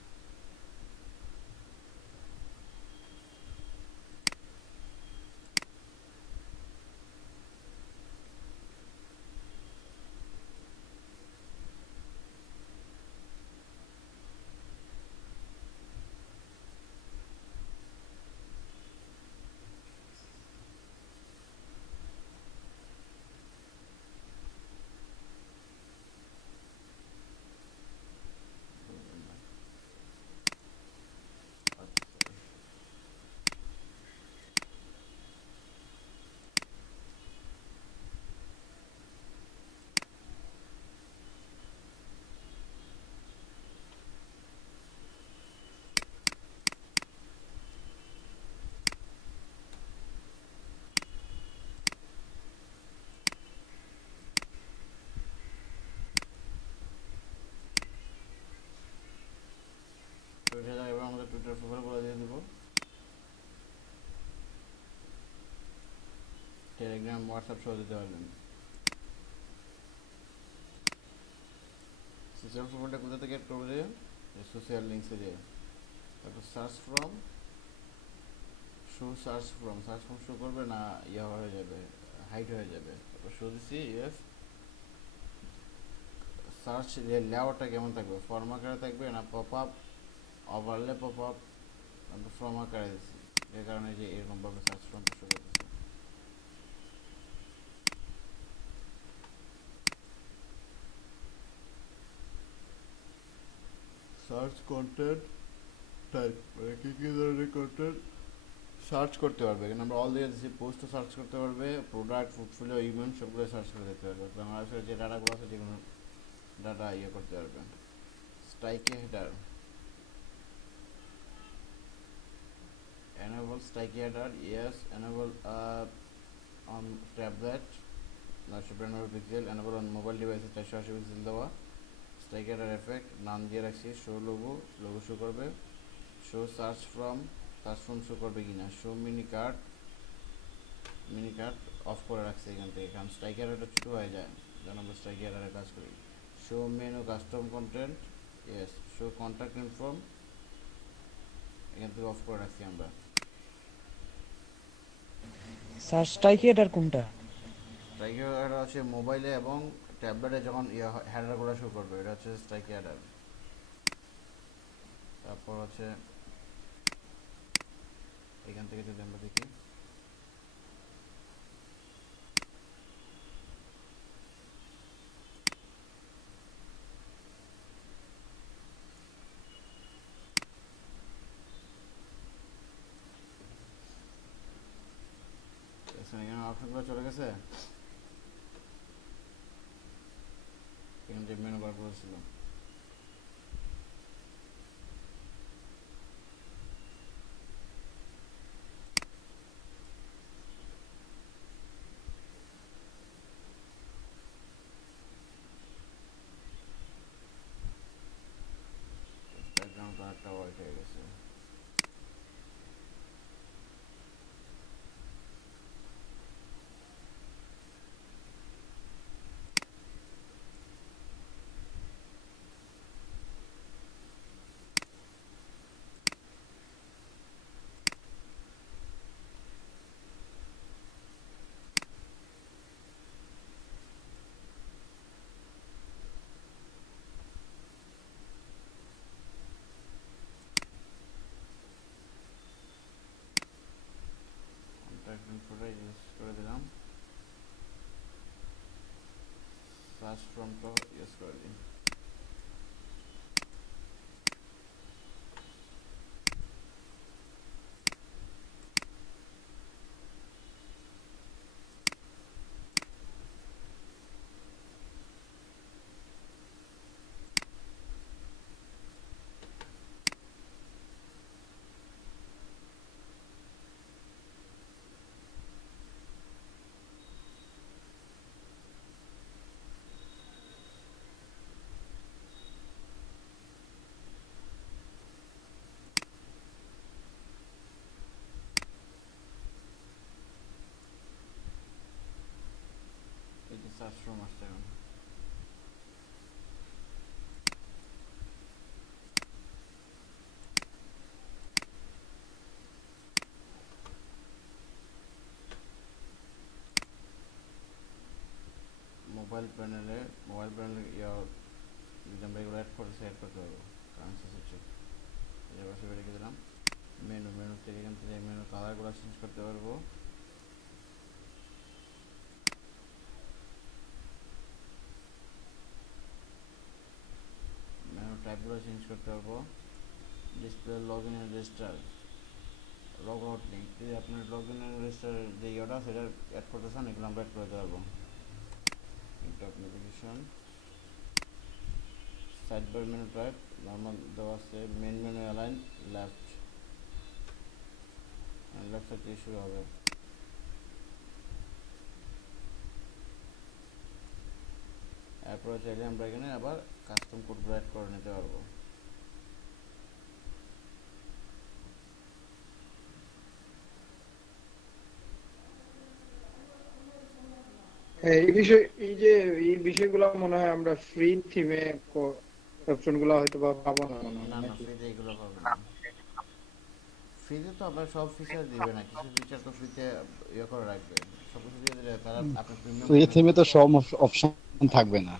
টুইটার প্রোফাইলগুলো দিয়ে দেবো, টেলিগ্রাম হোয়াটসঅ্যাপ সহ দিতে পারবেন। সোশ্যাল প্রোফাইলটা কোথা থেকে অ্যাড করবো, যে সোশ্যাল লিঙ্কসে দিয়ে, তারপর search from search from show করবে না, ইয়া হয়ে যাবে, হাইট হয়ে যাবে। তারপর শো দিচ্ছি, ইয়েস। সার্চ লেআউটটা কেমন থাকবে, ফর্ম আকারে থাকবে না pop up, overlay pop up, form আকারে দিচ্ছি, যে কারণে যে এরকমভাবে সার্চ ফ্রমটা শো করতেছে। সার্চ কন্টেন্ট টাইপ, মানে কী কী ধরনের কন্টেন্ট সার্চ করতে পারবে। এখানে আমরা অল দিয়ে দিচ্ছি, পোস্টও সার্চ করতে পারবে, প্রোডাক্ট, পোর্টফোলিও, ইভেন্ট সবগুলো সার্চ করে দেখতে পারবে। তো আমার আসলে যে ডাটাগুলো আছে যেগুলো ডাটা ইয়ে করতে পারবে। স্ট্রাইকে header, enable strike header, yes. Enable on tablet 992 pixel, enable on mobile device 480 pixel দেওয়া। strike header effect নাম দিয়ে রাখছি, শো লোগো শো করবে, শো সার্চ ফ্রম শো করবে কিনা, শো মিনি কার্ট অফ করে রাখছি এখান থেকে, কারণ স্ট্রাইক হেডারটা ছোটো হয়ে যায়, যেন আমরা স্ট্রাইক হেডারে কাজ করি। Show menu custom content, yes. Show contact inform এখান থেকে অফ করে রাখছি আমরা। সার্চটাই কি এটার কোনটা? স্ট্রাইক হেডার হচ্ছে মোবাইলে এবং ট্যাবলেটে যখন হেডারগুলো শো করবে, এটা হচ্ছে স্ট্রাইক হেডার। তারপর হচ্ছে এখান থেকে যদি আমরা দেখি, এখানে অপশনগুলো চলে গেছে, এখান থেকে মেনু বার করেছিল। ব্যাকগ্রাউন্ড একটা হোয়াইট হয়ে গেছে। কন্ট্যাক্ট ইনফোটা ইউজ করে দিলাম, সার্চ ফ্রমটা ইউজ করে দিই। এই যে সার্চ ফ্রম আসছে এখন। মোবাইল প্যানেলে যদি আমরা এগুলো অ্যাড করতে পারবো, কারেন্সি সেকশন এবার সে রেখে দিলাম। মেনু থেকে এখান থেকে মেনু কালারগুলো চেঞ্জ করতে পারবো, মেনু টাইপগুলো চেঞ্জ করতে পারবো, display log in register, log out link, যদি আপনার লগ ইন রেজিস্টার যে ইয়েটা সেটা অ্যাড করতে চান, এগুলো আমরা অ্যাড করে দিতে পারবো। Top notification, side bar menu type normal দেওয়া আছে, main menu align left side থেকে শুরু হবে। এরপর চাইলে আমরা এখানে আবার কাস্টম কোডগুলো অ্যাড করে নিতে পারবো। এই বিষয় এই যে এই বিষয়গুলো মনে হয় আমরা ফ্রি থিমে অপশন গুলো হয়তো বা পাবো না মনে হয় না না, নাকি? ফ্রিতে এগুলো পাবেন না। ফ্রিতে তো আপনার সব ফিচার দিবে না, কিছু ফিচার তো ফ্রিতে ইয়ে করে রাখবে। সব কিছু দিয়ে দিলে তারা আপনার প্রিমিয়াম ফ্রি কেন থিমে করবে? তো সব অপশন থাকবে না।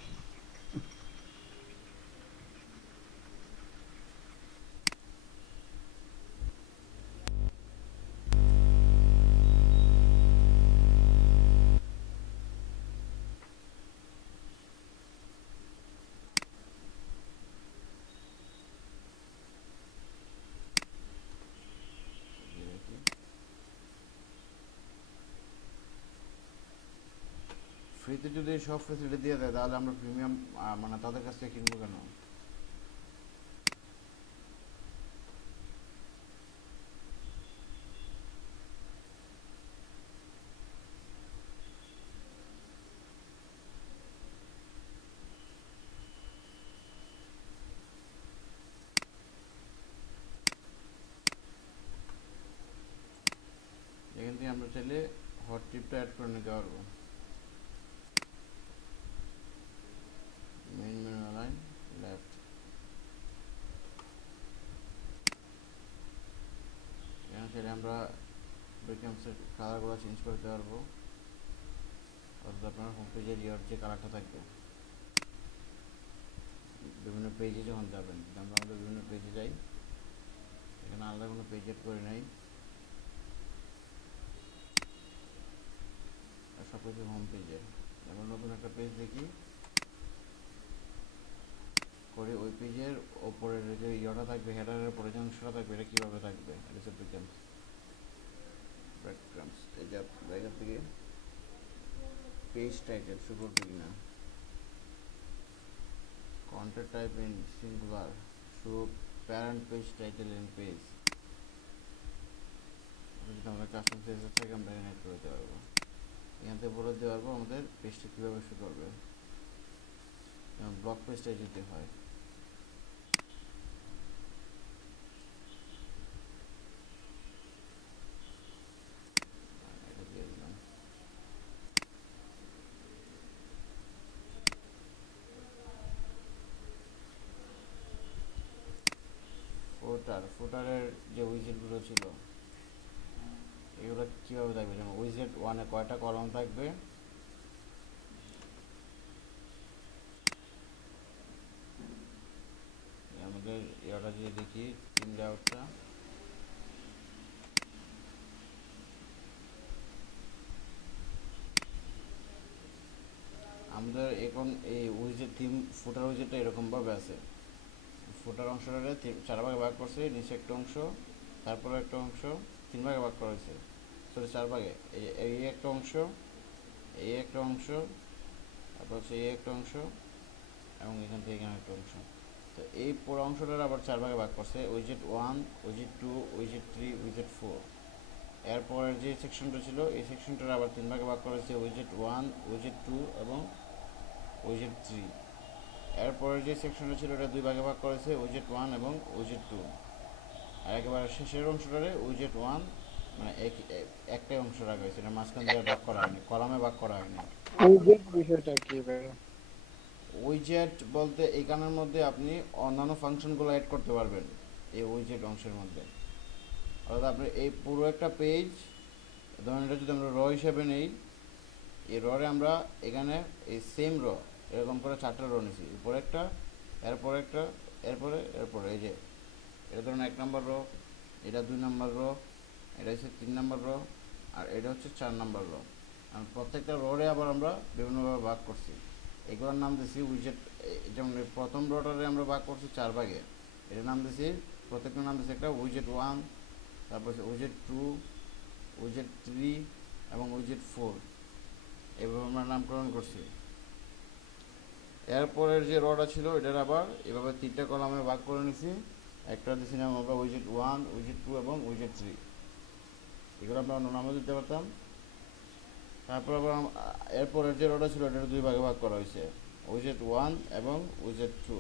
ফ্রিতে যদি সব ফেসিলিটি দিয়ে দেয় তাহলে আমরা প্রিমিয়াম মানে তাদের কাছ থেকে কিনবো কেন? এখান থেকে আমরা চাইলে হট টিপটা অ্যাড করে নিতে পারবো। মেইন মেনু লাইন লেফট, এখানে চাইলে আমরা বেকগ্রাউন্ডের কালারগুলো চেঞ্জ করতে পারবো, অর্থাৎ আপনার হোম পেজের ইয়ার যে কালারটা থাকবে। বিভিন্ন পেজে যখন যাবেন, আমরা আমাদের বিভিন্ন পেজে যাই, এখানে আলাদা কোনো পেজ এড করে নাই, সব কিছু হোম পেজের। আমরা নতুন একটা পেজ দেখি করে, ওই পেজের ওপরের যে ইয়েটা থাকবে, হেডারের পরে যে অংশটা থাকবে, এটা কীভাবে থাকবে, এটা হচ্ছে ব্রেডক্রাম্স। এই যে জায়গা থেকে পেজ টাইটেল শুরু করতে কিনা, content type in singular, show parent page title in page. যদি আমরা কাস্টম পেজের থেকে আমরা এখানে অ্যাড করে দিতে পারবো, এখান থেকে বলে দিতে পারবো আমাদের পেজটা কীভাবে শুরু করবে। যেমন ব্লগ পেজটাই যদি হয়, এটা দিয়ে দিলাম। ফুটারের যে উইজেটগুলো ছিল এগুলো কীভাবে থাকবে, যেমন উইজেট ওয়ানে কয়টা কলম থাকবে, আমাদের এটা যদি দেখি থিম লেআউটটা, আমাদের এখন এই উইজেট থিম ফুটার উইজেটটা এরকমভাবে আছে। ফুটার অংশটারে চার ভাগে ভাগ করছে, নিচে একটা অংশ, তারপরে একটা অংশ, তিন ভাগে ভাগ করা হয়েছে, সরি চার ভাগে। এই একটা অংশ, এই একটা অংশ, তারপর হচ্ছে এই একটা অংশ, এবং এখান থেকে এখানে একটা অংশ। তো এই পুরো অংশটার আবার চার ভাগে ভাগ করছে, উইজেট 1, উইজেট 2, উইজেট 3, উইজেট 4। এরপরের যে সেকশনটা ছিল এই সেকশনটার আবার তিন ভাগে ভাগ করেছে, উইজেট 1, উইজেট 2 এবং উইজেট 3। এরপরের যে সেকশনটা ছিল এটা দুই ভাগে ভাগ করেছে, উইজেট 1 এবং উইজেট 2। আর একেবারে শেষের অংশটারে উইজেট 1 মানে একটাই অংশ রাখা হয়েছে, এটা মাঝখান দিয়ে ভাগ করা হয়নি, কলামে ভাগ করা হয়নি। উইজেট বিষয়টা কি ভাই? উইজেট বলতে এখানের মধ্যে আপনি অন্যান্য ফাংশনগুলো অ্যাড করতে পারবেন এই উইজেট অংশের মধ্যে। অর্থাৎ আপনি এই পুরো একটা পেজ, ধরুন এটা যদি আমরা র হিসেবে নেই, এই রে আমরা এখানে এই সেম এরকম করে চারটা নিয়েছি, উপরে একটা, এরপরে একটা, এরপরে এই যে এটা ধরুন 1 নম্বর এটা 2 নম্বর এটা হচ্ছে 3 নম্বর আর এটা হচ্ছে 4 নম্বর আর প্রত্যেকটা রে আবার আমরা বিভিন্নভাবে ভাগ করছি। এগুলোর নাম দিয়েছি উইজেট। যেমন প্রথম রটারে আমরা ভাগ করছি 4 ভাগে, এটার নাম দিয়েছি, প্রত্যেকটার নাম দিয়েছি একটা উইজেট 1, তারপর উইজেট 2, উইজেট 3 এবং উইজেট 4, এভাবে আমরা নামকরণ করছি। এরপরের যে রটা ছিল এটার আবার এভাবে 3টা কলামে ভাগ করে নিছি, একটা দিয়েছি নাম আমরা উইজেট 1, উইজেট 2 এবং উইজেট 3। এগুলো আমরা অন্য নামও দিতে পারতাম। তারপর আবার এরপরের যে রটা ছিল এটা দুই ভাগে ভাগ করা হয়েছে, উইজেট 1 এবং উইজেট 2।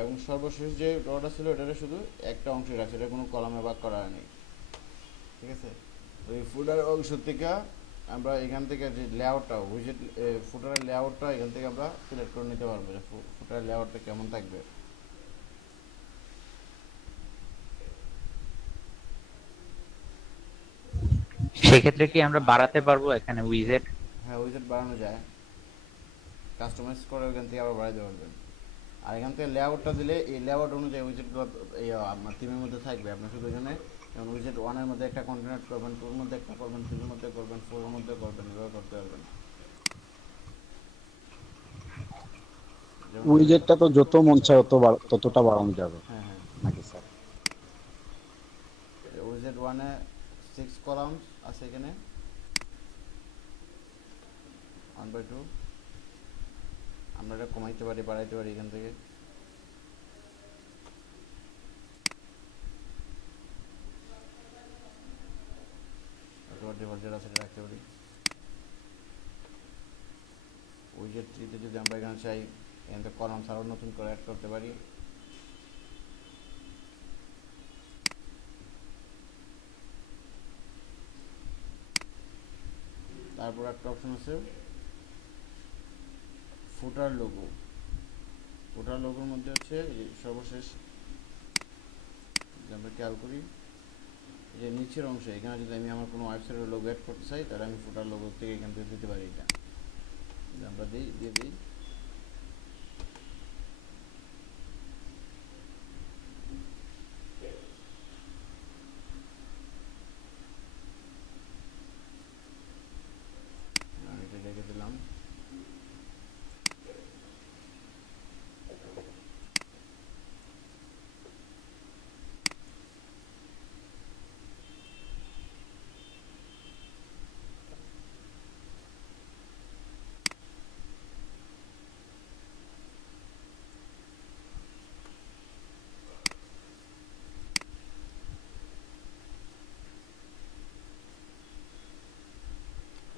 এবং সর্বশেষ যে রটা ছিল এটারে শুধু একটা অংশ রাখছে, এটা কোনো কলামে ভাগ করা হয়নি। ঠিক আছে, ওই ফুডার অংশ থেকে আমরা এখান থেকে যে লেআউটটা উইজেট ফুটারের লেআউটটা এখান থেকে আমরা সিলেক্ট করে নিতে পারবো যে ফুটারের লেআউটটা কেমন থাকবে। সেক্ষেত্রে কি আমরা বাড়াতে পারবো এখানে উইজেট? হ্যাঁ, উইজেট বাড়ানো যায়, কাস্টমাইজ করে ওইখান থেকে আবার বাড়াতে পারবেন। আর এখান থেকে লেআউটটা দিলে এই লেআউট অনুযায়ী উইজেটগুলো এই আপনার টিমের মধ্যে থাকবে। আপনি শুধু এখানে যেমন উইজেট 1-এর মধ্যে একটা কন্টেনার করবেন, 2-এর মধ্যে একটা করবেন, 3-এর মধ্যে করবেন, 4-এর মধ্যে করবেন, এভাবে করতে পারবেন। যেমন উইজেটটা তো যত মন চায় ততটা বাড়ানো যাবে হ্যাঁ হ্যাঁ, নাকি স্যার? উইজেট 1-এ 6 কলামস আছে এখানে 1/2। আমরা এটা কমাইতে পারি, বাড়াইতে পারি এখান থেকে। অথবা ডিফল্টের আছে এটা রাখতে পারি। উইজেট 3-তে যদি আমরা এখানে চাই, এখান থেকে কলামস আরও নতুন করে অ্যাড করতে পারি। তারপর একটা অপশন আছে ফুটার লোগো। ফুটার লোগোর মধ্যে হচ্ছে এই সর্বশেষ যদি আমরা খেয়াল করি, এই যে নিচের অংশে এখানে যদি আমি আমার কোনো ওয়েবসাইটের লোগো অ্যাড করতে চাই, তাহলে আমি ফুটার লোগো থেকে এখান থেকে দিতে পারি। এটা যদি আমরা দিয়ে দিই, আমি এটা রেখে দিলাম।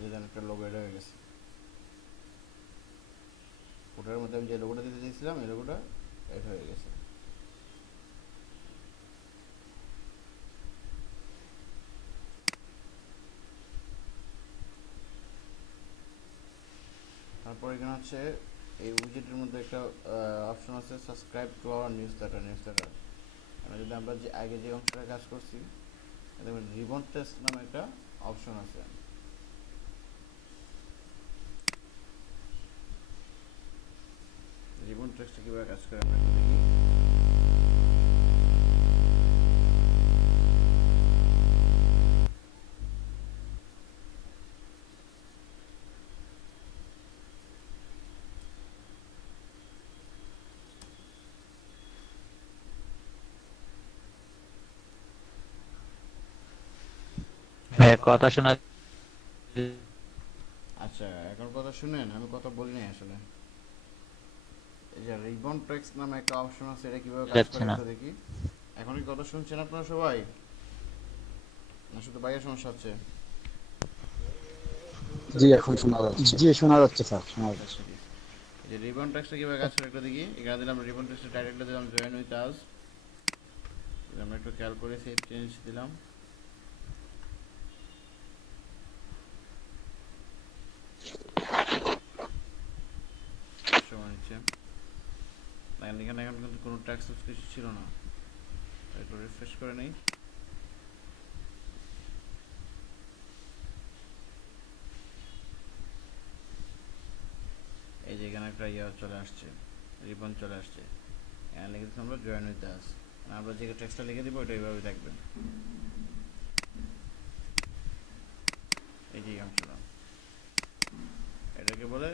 এই যে একটা লোগো এটা হয়ে গেছে। ফুটারের মধ্যে আমি যে লোগোটা দিতে চেয়েছিলাম এই লোগোটা এড হয়ে গেছে। তারপর এখানে হচ্ছে এই উইজেটের মধ্যে একটা অপশন আছে সাবস্ক্রাইব টু আওয়ার নিউজলেটার। যদি আমরা যে আগে যে অংশটা কাজ করছি, দেখবেন রিবন টেস্ট নামে একটা অপশন আছে। রিবন টেস্টটা কীভাবে কাজ করে আমরা একটু দেখি। ভাইয়া কথা শোনা আচ্ছা, এখন কথা শুনেন, আমি কথা বলি নাই আসলে। এই যে রিবন টেক্সট নামে একটা অপশন আছে, এটা কিভাবে কাজ যাচ্ছে করে না। একটু দেখি। এখন কি কথা শুনছেন আপনারা সবাই, না শুধু বাইরে সমস্যা হচ্ছে? জি এখন শোনা যাচ্ছে, জি শোনা যাচ্ছে স্যার, শোনা যাচ্ছে। এই যে রিবন টেক্সটটা কিভাবে কাজ করে একটু দেখি। এখানে দিলাম রিবন টেক্সটের টাইটেলটা দিলাম জয়েন উইথ আস। আমরা একটু খেয়াল করে সেভ চেঞ্জ দিলাম। সময় নিচ্ছে। এখানে এখন কিন্তু কোনো ট্যাক্স কিছু ছিল না। একটু রিফ্রেশ করে নেই। এই যে এখানে একটা চলে আসছে, রিবন চলে আসছে। এখানে লিখে দিচ্ছি আমরা জয়েন উইথ আস। আমরা যে টেক্সটটা লিখে দিব ওটা এইভাবে থাকবে। এই যে অংশটা, এটাকে বলে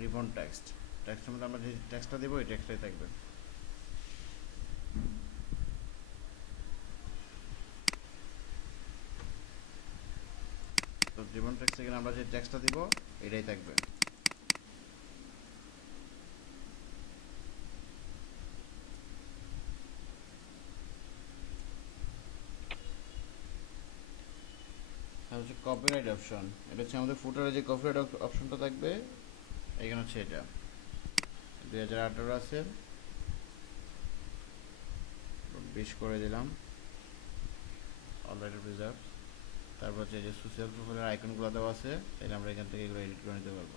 রিবন টেক্সট। টেক্সটের মধ্যে আমরা যে টেক্সটটা দেবো এই টেক্সটটাই থাকবে। তো রিবন টেক্সট এখানে আমরা যে টেক্সটটা দিব এটাই থাকবে। তাহলে হচ্ছে কপিরাইট অপশন। এটা হচ্ছে আমাদের ফুটারে যে কপিরাইট অপশনটা থাকবে, এখানে হচ্ছে এটা 2018 আছে, 20 করে দিলাম অলরেডি রিজার্ভ। তারপর হচ্ছে যে সোশ্যাল প্রোফাইলের আইকনগুলো দেওয়া আছে, তাহলে আমরা এখান থেকে এগুলো এডিট করে নিতে পারবো।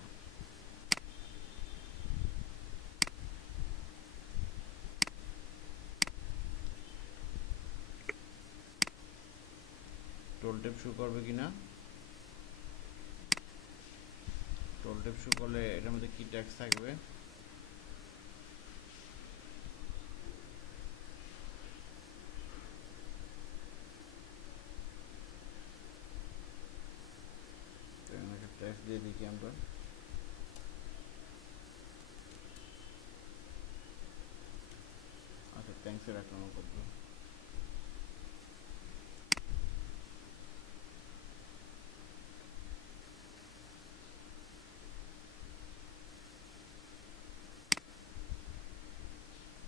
টোল টেপ শো করবে কিনা, টোল টেপ শো করলে এটার মধ্যে কি ট্যাক্স থাকবে, ট্যাক্স দিয়ে দেখি আমরা। আচ্ছা, থ্যাঙ্কসের একটা করবো।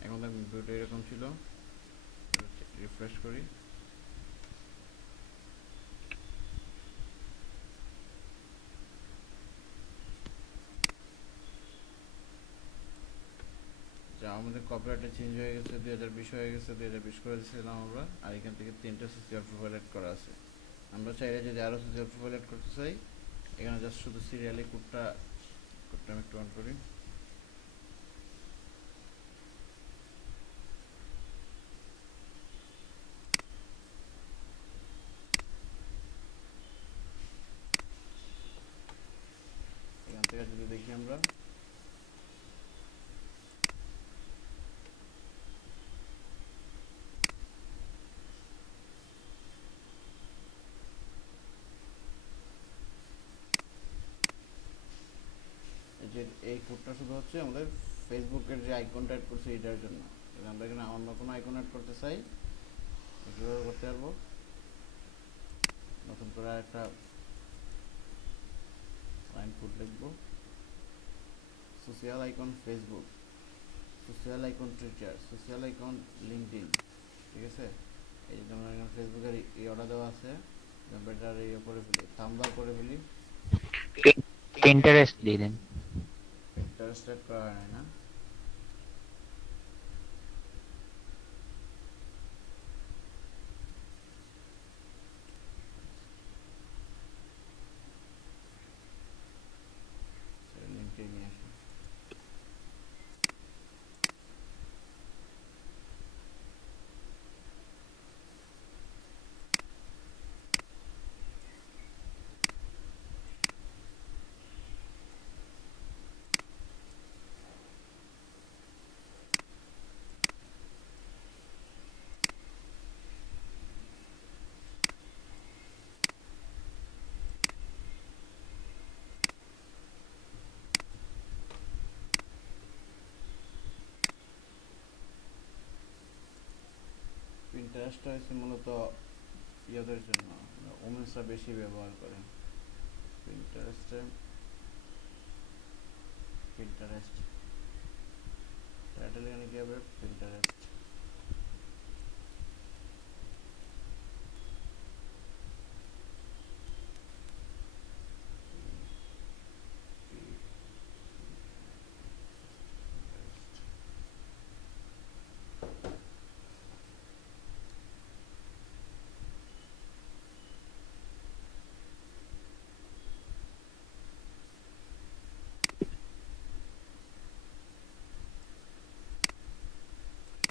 এখন দেখুন ভিডিওটা এরকম ছিল, রিফ্রেশ করি। যা আমাদের কপিরাইটটা চেঞ্জ হয়ে গেছে, 2020 হয়ে গেছে, 2020 করে দিয়েছিলাম আমরা। আর এখান থেকে 3টা সোশ্যাল প্রোফাইল অ্যাড করা আছে। আমরা চাইলে যদি আরও সোশ্যাল প্রোফাইল অ্যাড করতে চাই, এখানে জাস্ট শুধু সিরিয়ালি কোডটা আমি একটু অন করি। এখান থেকে যদি দেখি আমরা, যে এই কোডটা শুধু হচ্ছে আমাদের ফেসবুকের যে আইকনটা অ্যাড করছে এটার জন্য। যদি আমরা এখানে অন্য কোনো আইকন অ্যাড করতে চাই, কীভাবে করতে পারবো, নতুন করে একটা লাইন কোড লিখবো, social icon Facebook, social icon Twitter, social icon LinkedIn, ঠিক আছে। এই যে আমরা এখানে ফেসবুকের এই অর্ডার দেওয়া আছে, আমরা এটার ইয়ে করে ফেলি, থাম্বস আপ করে ফেলি। পিন্টারেস্ট দিয়ে দেন। পিন্টারেস্ট অ্যাড করা হয় না, লিঙ্কে নিয়ে আসি। পিন্টারেস্টটা হচ্ছে মূলত ইয়াদের জন্য, ওমেন্সরা বেশি ব্যবহার করে পিন্টারেস্টে। পিন্টারেস্ট টাইটেল এখানে কি হবে, পিন্টারেস্ট।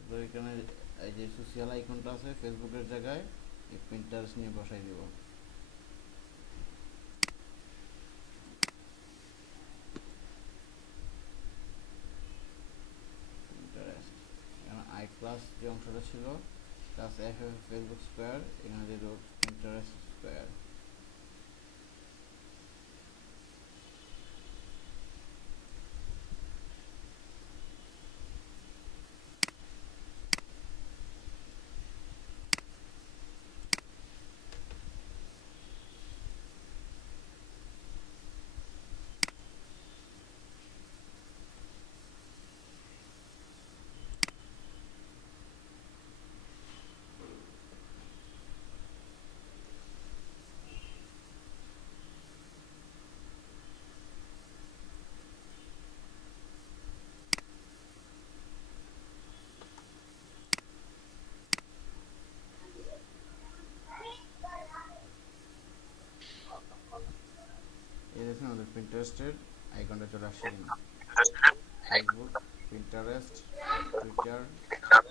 তো এখানে এই যে সোশ্যাল আইকনটা আছে ফেসবুকের জায়গায়, এই পিন্টারেস্ট নিয়ে বসাই দিব। পিন্টারেস্ট এখানে আই প্লাস যে অংশটা ছিল, plus F F Facebook square, এখানে দিয়ে দেবো পিন্টারেস্ট স্কোয়ার। পিন্টারেস্টের আইকনটা চলে আসছে কিনা। ফেসবুক, পিন্টারেস্ট, টুইটার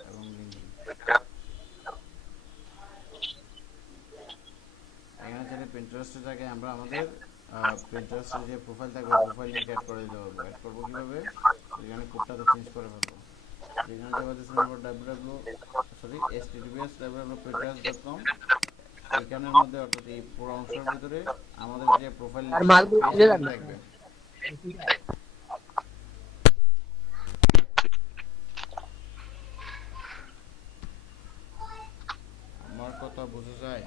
এবং লিঙ্কডইন। এখানে চাইলে পিন্টারেস্টের জায়গায় আমরা আমাদের পিন্টারেস্টের যে প্রোফাইল থাকবে প্রোফাইল লিঙ্ক অ্যাড করে দিতে পারবো। অ্যাড করবো কীভাবে? এখানে কোডটা তো চেঞ্জ করে ফেলবো। যেখানে যাবো দিচ্ছি নম্বর https://pinterest.com। এইখানের মধ্যে অর্থাৎ এই পুরো অংশের ভিতরে আমাদের যে প্রোফাইল থাকবে আমার কথা বোঝা যায়?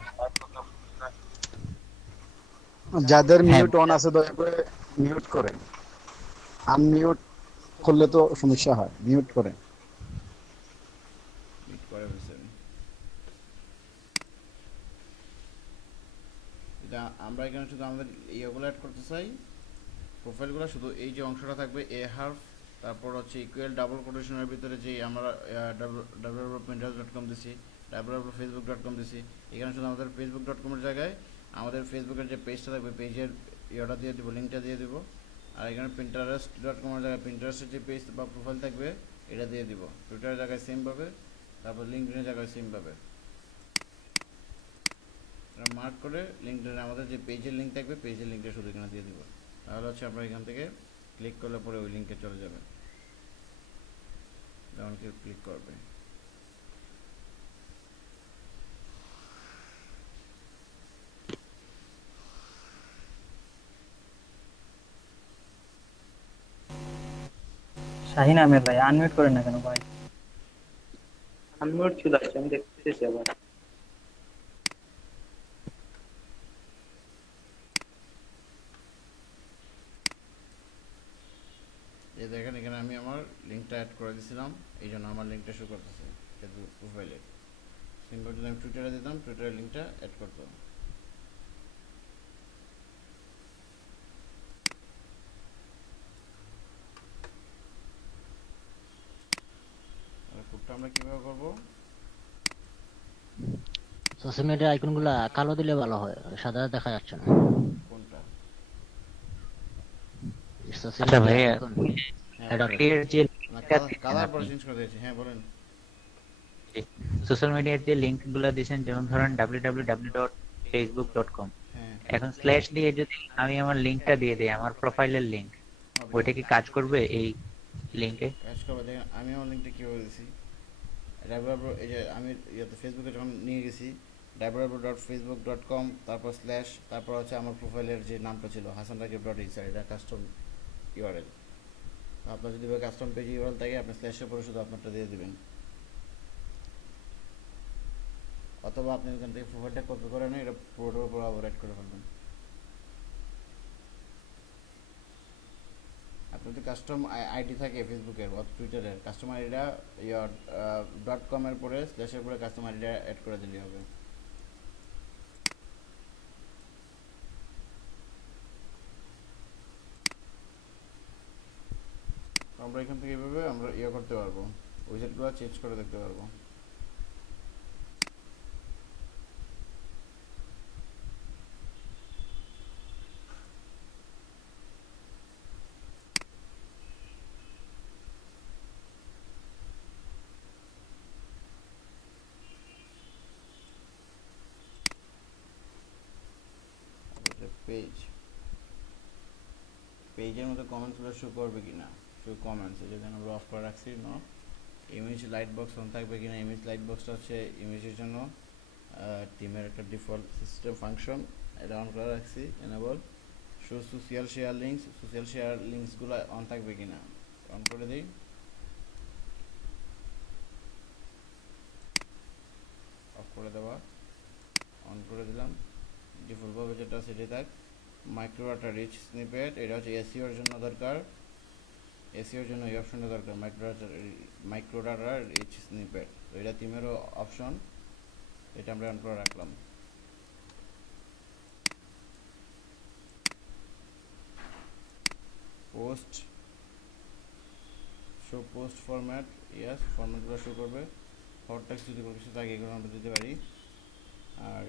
যাদের মিউট অন আছে দয়া করে মিউট করেন, আনমিউট করলে তো সমস্যা হয়, মিউট করেন। মিট করে ফেলছেন। এটা আমরা এখানে শুধু আমাদের ইয়েগুলো অ্যাড করতে চাই, প্রোফাইলগুলো শুধু এই যে অংশটা থাকবে এ হার্ফ, তারপর হচ্ছে ইকুয়াল ডাবল কোটেশনের ভিতরে যে আমরা www.pinterest.com দিছি, www.facebook.com দিছি, এখানে শুধু আমাদের facebook.com-এর জায়গায় আমাদের ফেসবুকের যে পেজটা থাকবে পেজের ইয়েটা দিয়ে দেবো, লিঙ্কটা দিয়ে দেবো। আর এখানে pinterest.com-এর জায়গায় পিন্টারেস্টের যে পেজ বা প্রোফাইল থাকবে এটা দিয়ে দিব। টুইটারের জায়গায় সেম পাবে, তারপর লিঙ্কডইনের জায়গায় সেম পাবে। এটা মার্ক করে লিঙ্কডইনে আমাদের যে পেজের লিঙ্ক থাকবে পেজের লিঙ্কটা শুধু এখানে দিয়ে দিব। তাহলে হচ্ছে আমরা এখান থেকে ক্লিক করলে পরে ওই লিঙ্কে চলে যাবে। যেমন কেউ ক্লিক করবে, শাহিন আহমেদ ভাই আনমিউট করেন না কেন ভাই? আনমিউট চলে আসছে, আমি দেখতেছি আবার। এই দেখেন এখানে আমি আমার লিঙ্কটা অ্যাড করে দিয়েছিলাম, এই জন্য আমার লিঙ্কটা শো করতেছে ফেসবুক প্রোফাইলে। সিম্পল যদি আমি টুইটারে দিতাম টুইটারের লিঙ্কটা অ্যাড করতো। আর কোডটা আমরা কীভাবে করবো? সোশ্যাল মিডিয়ার আইকনগুলো কালো দিলে ভালো হয়, সাদা দেখা যাচ্ছে না। কোনটা? সোশ্যাল আচ্ছা মিডিয়ার ভাইয়া, আইকন হ্যাঁ, এর যে কালার পরে চেঞ্জ করে দিয়েছি। হ্যাঁ বলেন। সোশ্যাল মিডিয়ার যে লিংক গুলো দিয়েছেন, যেমন ধরেন www.facebook.com, হ্যাঁ, এখন স্ল্যাশ দিয়ে যদি আমি আমার লিংকটা দিয়ে দিই, আমার প্রোফাইলের লিংক, ওইটা কি কাজ করবে এই লিংকে? কাজ করবে। দেখেন আমি আমার লিঙ্কটা কীভাবে দিয়েছি, এই যে আমি ফেসবুকে যখন নিয়ে গেছি www.facebook.com, তারপর স্ল্যাশ, তারপর হচ্ছে আমার প্রোফাইলের যে নামটা ছিল hasanrakib.isa, এটা কাস্টম ইউআরএল। আপনার যদি কাস্টম পেজ ইউআরএল থাকে আপনি স্ল্যাশের পরে শুধু আপনারটা দিয়ে দেবেন, অথবা আপনি ওখান থেকে প্রোফাইলটা কপি করে নিয়ে এটা পুরোটার উপর আবার অ্যাড করে ফেলবেন। আপনার যদি কাস্টম আইডি থাকে ফেসবুকের বা টুইটারের, কাস্টম আইডিটা .com-এর পরে স্ল্যাশের পরে কাস্টম আইডিটা অ্যাড করে দিলেই হবে। আমরা এখান থেকে এভাবে আমরা করতে পারবো, উইজেটগুলো চেঞ্জ করে দেখতে পারবো। পেজ, পেজের মধ্যে কমেন্টসগুলো শো করবে কিনা, শো কমেন্টস, এই জন্য আমরা অফ করে রাখছি। No image light box on থাকবে কিনা, ইমেজ লাইট বক্সটা হচ্ছে ইমেজের জন্য টিমের একটা ডিফল্ট সিস্টেম ফাংশন, এটা অন করে রাখছি এনেবল। শো সোশ্যাল শেয়ার লিঙ্কসগুলো অন থাকবে কিনা অন করে দিই। অফ করে দেওয়া, অন করে দিলাম। ডিফল্টভাবে যেটা সেটাই থাক। মাইক্রোডাটা রিচ স্নিপেট, এটা হচ্ছে এসইওর জন্য দরকার, এসইওর জন্য এই অপশনটা দরকার, মাইক্রোডাটা রিচ স্নিপেট। তো এটা থিমেরও অপশন, এটা আমরা অন করে রাখলাম। Post, show post format, yes ফরম্যাটগুলো শো করবে। হট টেক্সট যদি কোনো কিছু থাকে এগুলো আমরা দিতে পারি। আর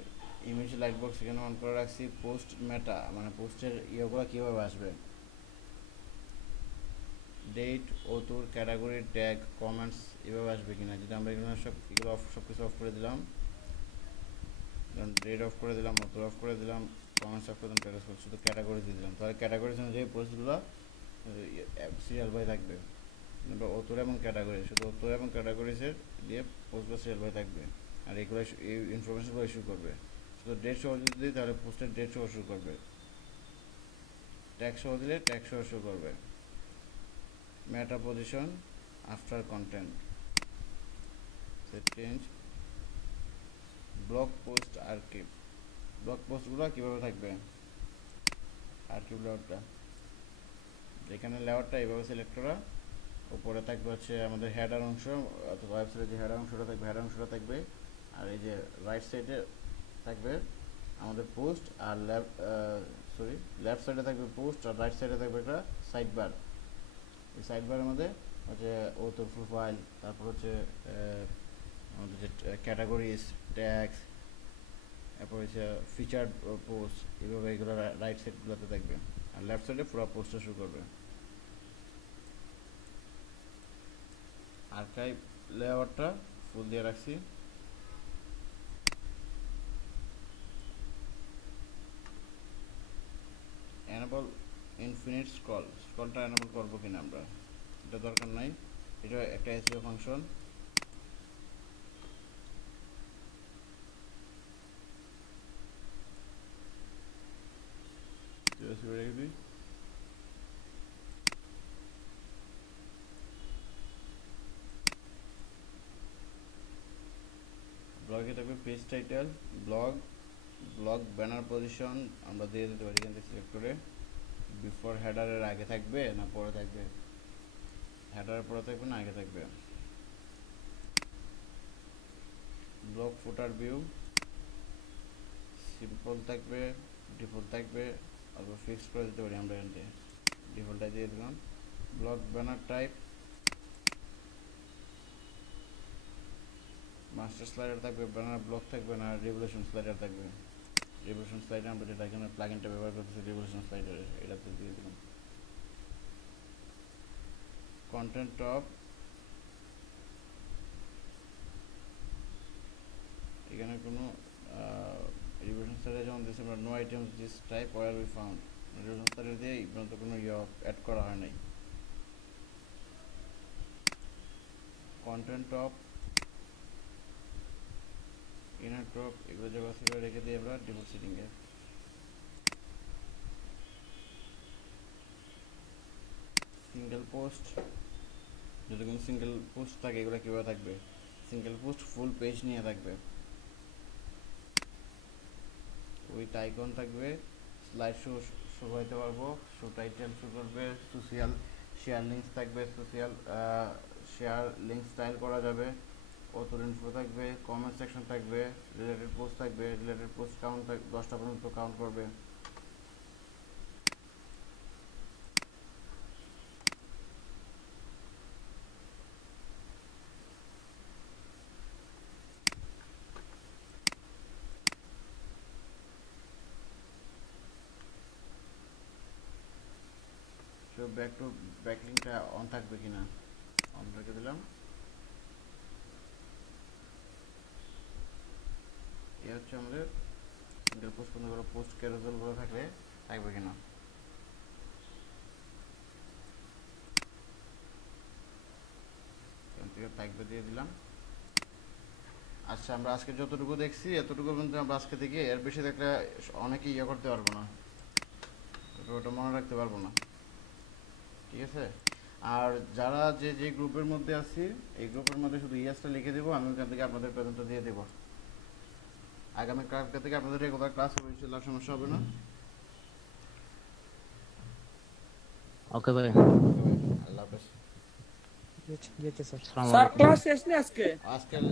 ইমেজ লাইট বক্স এখানে অন করে রাখছি। পোস্ট মেটা মানে পোস্টের ইয়েগুলো কীভাবে আসবে, date, author, category, tag, comments এভাবে আসবে কিনা। যদি আমরা এগুলো সব কিছু অফ করে দিলাম, ডেট অফ করে দিলাম, অথর অফ করে দিলাম, কমেন্টস অফ করে দিলাম, ট্যাগ অফ করে শুধু ক্যাটাগরি দিয়ে দিলাম, তাহলে ক্যাটাগরির জন্য যে পোস্টগুলো সিরিয়াল বাই থাকবে। অথর এবং ক্যাটাগরি, শুধু অথর এবং ক্যাটাগরিজের দিয়ে পোস্টগুলো সিরিয়াল বাই থাকবে। আর এগুলো এই ইনফরমেশনগুলো ইস্যু করবে। শুধু ডেট সহ যদি দিই তাহলে পোস্টের ডেট সহ ইস্যু করবে, ট্যাগ সহ দিলে ট্যাগ সহ ইস্যু করবে। Meta position after content, set change. Blog post archive, blog পোস্টগুলো কীভাবে থাকবে, আর্কিভ লেআউটটা, এখানে লেআউটটা এইভাবে সিলেক্ট করা। উপরে থাকবে হচ্ছে আমাদের হেডার অংশ, অথবা ওয়েবসাইটের যে হেডার অংশটা থাকবে, হেডার অংশটা থাকবে। আর এই যে রাইট সাইডে থাকবে আমাদের পোস্ট, আর লেফট সাইডে থাকবে পোস্ট, আর রাইট সাইডে থাকবে একটা সাইড বার। এই সাইড বারের মধ্যে হচ্ছে অথর প্রোফাইল, তারপর হচ্ছে আমাদের যে ক্যাটাগরিজ, ট্যাগস, তারপর হচ্ছে ফিচার্ড পোস্ট, এইভাবে এগুলো রাইট সাইডগুলোতে থাকবে। আর লেফট সাইডে পুরো পোস্টটা শুরু করবে। আর্কাইভ লেআউটটা ফুল দিয়ে রাখছি। এনেবল ইনফিনিট স্ক্রলটা এনেবল করবো কিনা আমরা, এটা দরকার নাই, এটা একটা এসইও ফাংশন। রেখে দিই। ব্লগে থাকবে page title, blog banner position আমরা দিয়ে দিতে পারি এখান থেকে সিলেক্ট করে। বিফোর হেডারের আগে থাকবে না পরে থাকবে, হেডারের পরে থাকবে না আগে থাকবে। ব্লগ ফুটার ভিউ সিম্পল থাকবে, ডিফল্ট থাকবে, অথবা ফিক্স করে দিতে পারি আমরা এখান থেকে, ডিফল্টটা দিয়ে দিলাম। Blog banner type master slider থাকবে, ব্যানার ব্লক থাকবে না, রেভলিউশন স্লাইডার থাকবে। রেভলিউশন স্লাইডার আমরা যেটা এখানে প্লাগইনটা ব্যবহার করতেছি, রেভলিউশন স্লাইডারে এটাতে দিয়ে দিলাম। কন্টেন্ট টপ, এখানে কোনো রেভলিউশন স্লাইডার যেমন দিয়েছি আমরা, no items this type were we found, revolution slider দিয়ে এই পর্যন্ত কোনো অ্যাড করা হয় নাই। কন্টেন্ট টপ, ইনার টপ, এগুলো জায়গা থেকে রেখে দিই আমরা ডিফল্ট সেটিংয়ে। সিঙ্গেল পোস্ট, যদি কোনো সিঙ্গেল পোস্ট থাকে এগুলো কীভাবে থাকবে, সিঙ্গেল পোস্ট ফুল পেজ নিয়ে থাকবে। উইথ আইকন থাকবে, স্লাইড শো হইতে পারবো, শো টাইটেল শো করবে, সোশিয়াল শেয়ার লিঙ্কস থাকবে, সোশিয়াল শেয়ার লিঙ্ক স্টাইল করা যাবে, অথর ইনফো থাকবে, কমেন্ট সেকশন থাকবে, রিলেটেড পোস্ট থাকবে, রিলেটেড পোস্ট কাউন্ট 10টা পর্যন্ত কাউন্ট করবে। তো ব্যাকলিংকটা অন থাকবে কিনা, অন রেখে দিলাম। এই হচ্ছে আমাদের সিঙ্গেল পোস্ট বন্ধ করে পোস্ট ক্যারোসেলগুলো থাকলে থাকবে কিনা। এখান থেকে থাকবে দিয়ে দিলাম। আচ্ছা, আমরা আজকে যতটুকু দেখছি এতটুকু পর্যন্ত আমরা আজকে থেকে, এর বেশি দেখলে অনেকেই ইয়ে করতে পারবো না, ওটা মনে রাখতে পারবো না, ঠিক আছে। আর যারা যে যে গ্রুপের মধ্যে আছি এই গ্রুপের মধ্যে শুধু ইয়াসটা লিখে দেবো, আমি ওখান থেকে আপনাদের প্রেজেন্টটা দিয়ে দেবো। আগামী কালকে থেকে আপনাদের রেগুলার ক্লাস হবে, ইনশাআল্লাহ সমস্যা হবে না। ওকে ভাই, আল্লাহ হাফেজ। যেতে স্যার। আসসালামু স্যার আলাইকুম। ক্লাস শেষ না আজকে? আজকের